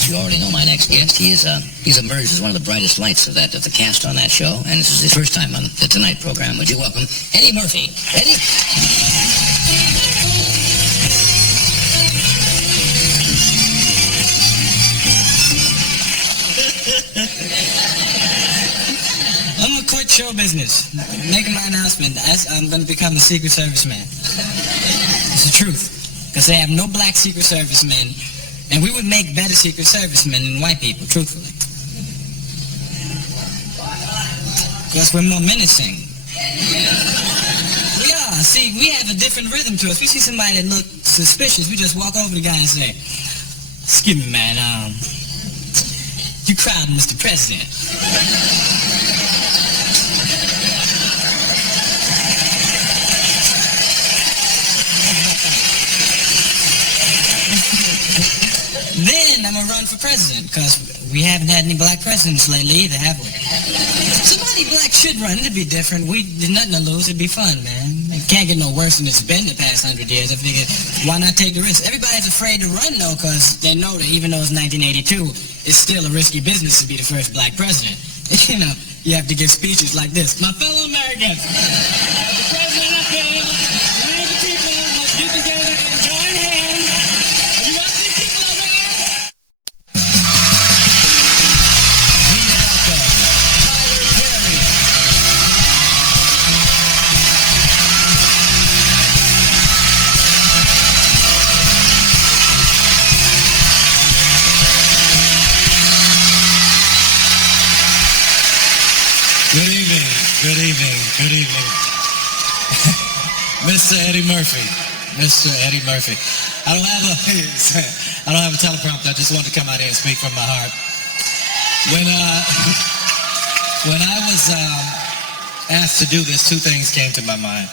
You already know my next guest. He's emerged as one of the brightest lights of the cast on that show, and this is his first time on the Tonight program. Would you welcome Eddie Murphy? Eddie? I'm gonna quit show business. Making my announcement. I'm gonna become a Secret Service man. It's the truth, because they have no black Secret Service men. And we would make better Secret Servicemen than white people, truthfully. Because we're more menacing. We are. See, we have a different rhythm to us. We see somebody that looks suspicious, we just walk over to the guy and say, excuse me, man, you crowding Mr. President. Then I'm gonna run for president, because we haven't had any black presidents lately either, have we? Somebody black should run. It'd be different. There's nothing to lose. It'd be fun, man. It can't get no worse than it's been the past 100 years. I figured, why not take the risk? Everybody's afraid to run, though, because they know that even though it's 1982, it's still a risky business to be the first black president. You have to give speeches like this. My fellow Americans, the president up here, we the people must get together and join hands. You want these people over here? Good evening. Mr. Eddie Murphy. I don't have a teleprompter. I just wanted to come out here and speak from my heart. When I was asked to do this, two things came to my mind.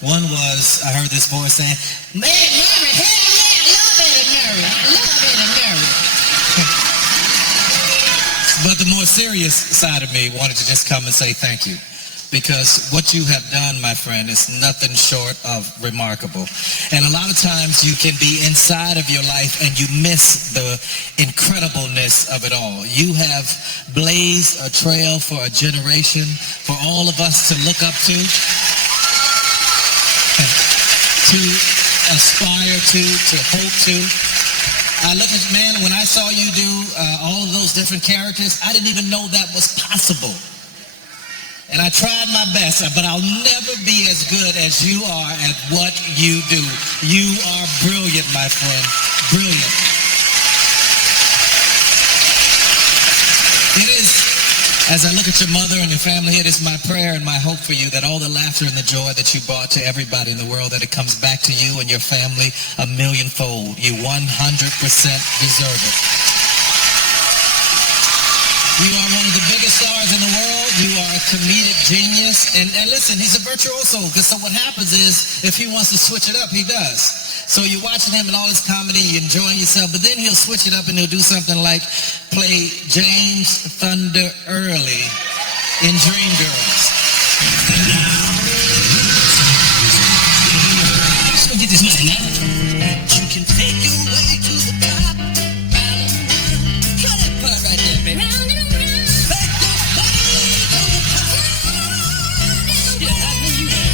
One was I heard this voice saying, "Man, Murray, hell yeah, I love Eddie Murray. But the more serious side of me wanted to just come and say thank you. because what you have done, my friend, is nothing short of remarkable. And a lot of times you can be inside of your life and you miss the incredibleness of it all. You have blazed a trail for a generation, for all of us to look up to aspire to hope to. I look at, man, when I saw you do all of those different characters, I didn't even know that was possible. And I tried my best, but I'll never be as good as you are at what you do. You are brilliant, my friend. Brilliant. It is, as I look at your mother and your family, it is my prayer and my hope for you that all the laughter and the joy that you brought to everybody in the world, that it comes back to you and your family a millionfold. You 100% deserve it. You are one of the biggest stars in the world. You are a comedic genius. And listen, he's a virtuoso. So what happens is, if he wants to switch it up, he does. So you're watching him and all his comedy, you're enjoying yourself, but then he'll switch it up and he'll do something like play James Thunder Early in Dreamgirls. Let's go get this money now. You can take your way to the top. Try that part right there, baby. Yeah, I know you have.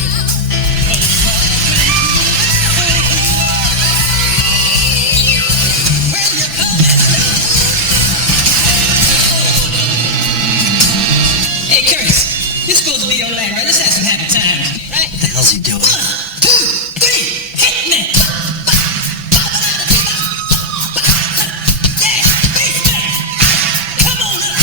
Hey, Curtis, this supposed to be your line, right? Let's have some happy times, right? What the hell's he doing? 1, 2, 3, hit me! Yeah, baby, come on up.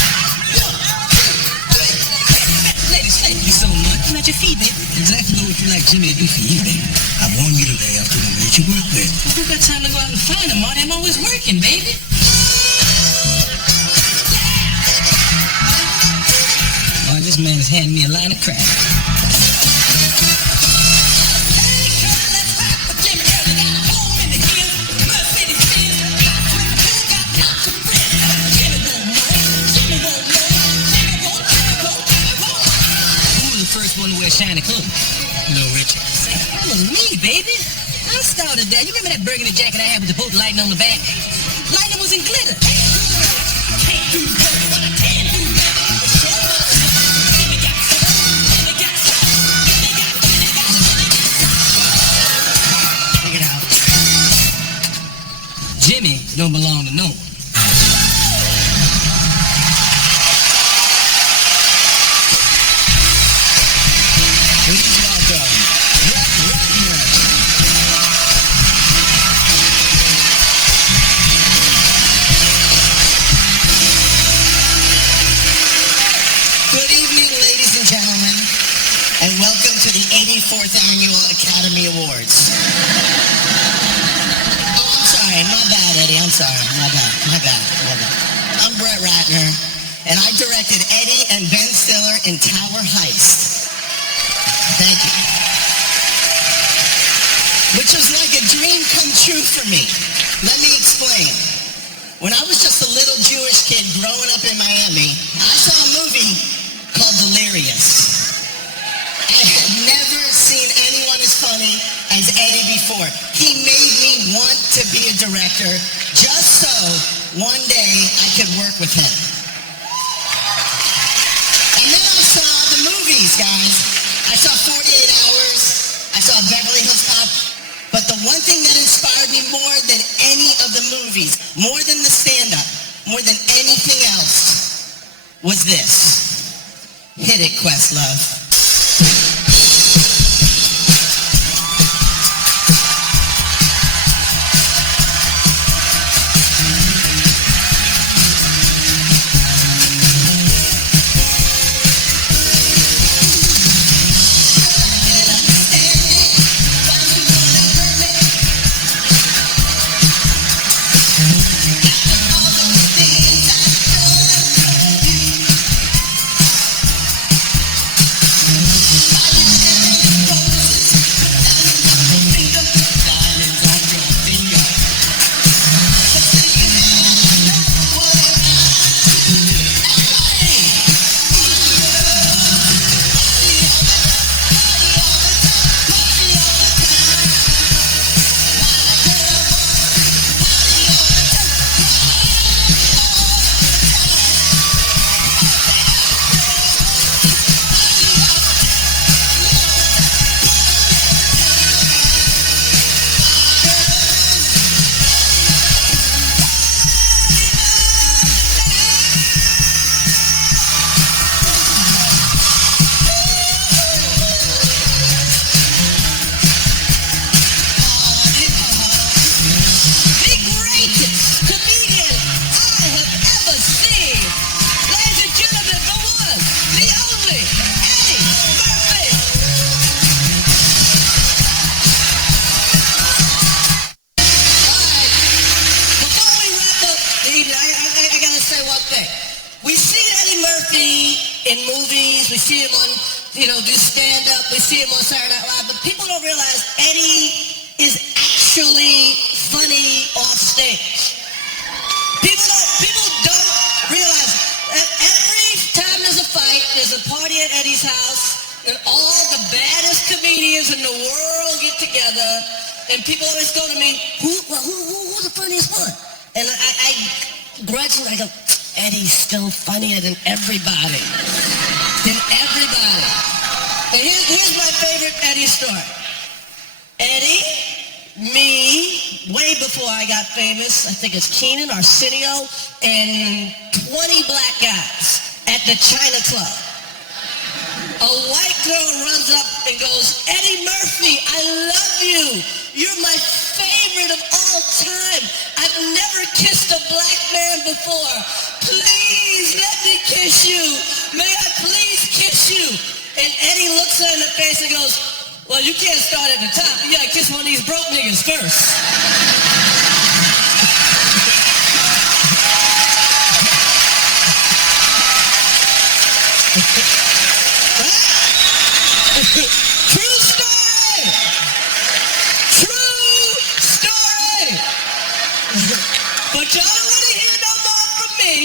1, 2, 3. Ladies, thank you so much. I'm at your feet, baby. Exactly what you like Jimmy to do for you, baby. I want you to lay off the woman that you work with. Who got time to go out and find them, Marty? I'm always working, baby. Oh, this man is handing me a line of crap. Who was the first one to wear shiny clothes? Little Richard. That was me, baby. I started that. You remember that burgundy jacket I had with the boat lighting on the back? Lightning was in glitter. Check it out. Jimmy don't belong to no one. Please welcome Brett Ratner. Good evening, ladies and gentlemen, and welcome to the 84th Annual Academy Awards. Oh, I'm sorry. My bad, Eddie. I'm sorry. My bad. I'm Brett Ratner, and I directed Eddie and Ben Stiller in Tower Heist. Thank you. Which was like a dream come true for me. Let me explain. When I was just a little Jewish kid growing up in Miami, I saw a movie called Delirious. I had never seen anyone as funny as Eddie before. He made me want to be a director just so one day I could work with him. And then I saw the movies, guys. I saw 48 Hours. I saw Beverly Hills Cop. But the one thing that inspired me more than any of the movies, more than the stand-up, more than anything else, was this. Hit it, Questlove. say one thing. We see Eddie Murphy in movies. We see him on, do stand-up. We see him on Saturday Night Live. But people don't realize Eddie is actually funny off stage. People don't realize that every time there's a fight, there's a party at Eddie's house, and all the baddest comedians in the world get together, and people always go to me, who's the funniest one? And I grudgingly go, Eddie's still funnier than everybody. And here's my favorite Eddie story. Eddie, me, way before I got famous, I think it's Keenan, Arsenio, and 20 black guys at the China Club. A white girl runs up and goes, Eddie Murphy, I love you. You're my favorite of all time. I've never kissed a black man before. Please let me kiss you. May I please kiss you? And Eddie looks her in the face and goes, well, you can't start at the top. You gotta kiss one of these broke niggas first. True story! True story! But y'all don't want to hear no more from me.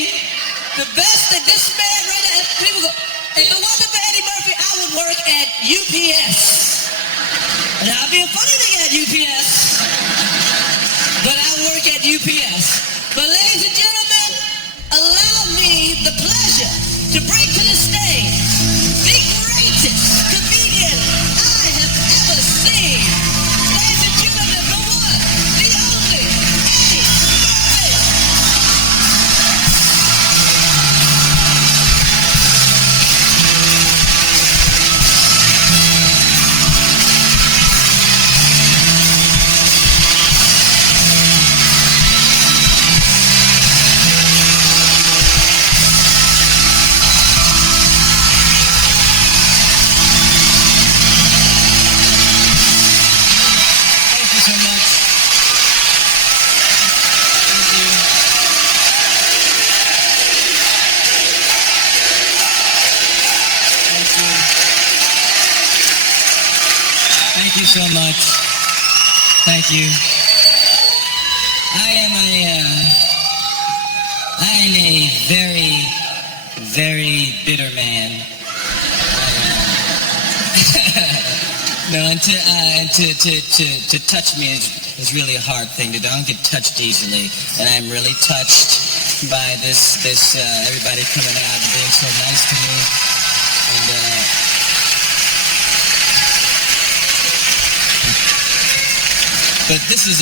The best that this man right now, people go, if it wasn't for Eddie Murphy, I would work at UPS. And I'd be a funny nigga at UPS. But I work at UPS. But ladies and gentlemen, allow me the pleasure to bring to the stage the greatest comedian I have ever seen. Ladies and gentlemen, the one, the only, Eddie Murphy. Thank you so much. Thank you. I am a very, very bitter man. No, and to touch me is really a hard thing to do. I don't get touched easily, and I'm really touched by this everybody coming out and being so nice to me. And but this is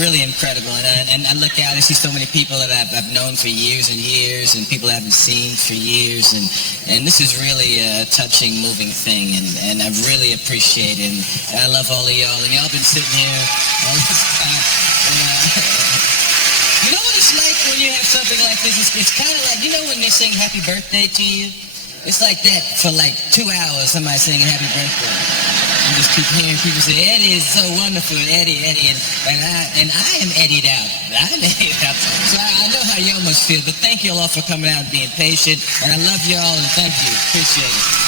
really incredible, and I look out and see so many people that I've known for years and years, and people I haven't seen for years, and this is really a touching, moving thing, and I really appreciate it, and I love all of y'all, and y'all been sitting here all this time, and, you know what it's like when you have something like this? It's kind of like, you know when they sing Happy Birthday to you? It's like that for like 2 hours, somebody singing Happy Birthday. I just keep hearing people say, Eddie is so wonderful, Eddie, and I am Eddied out. I'm Eddied out. So I know how y'all must feel, but thank you all for coming out and being patient, and I love y'all, and thank you. Appreciate it.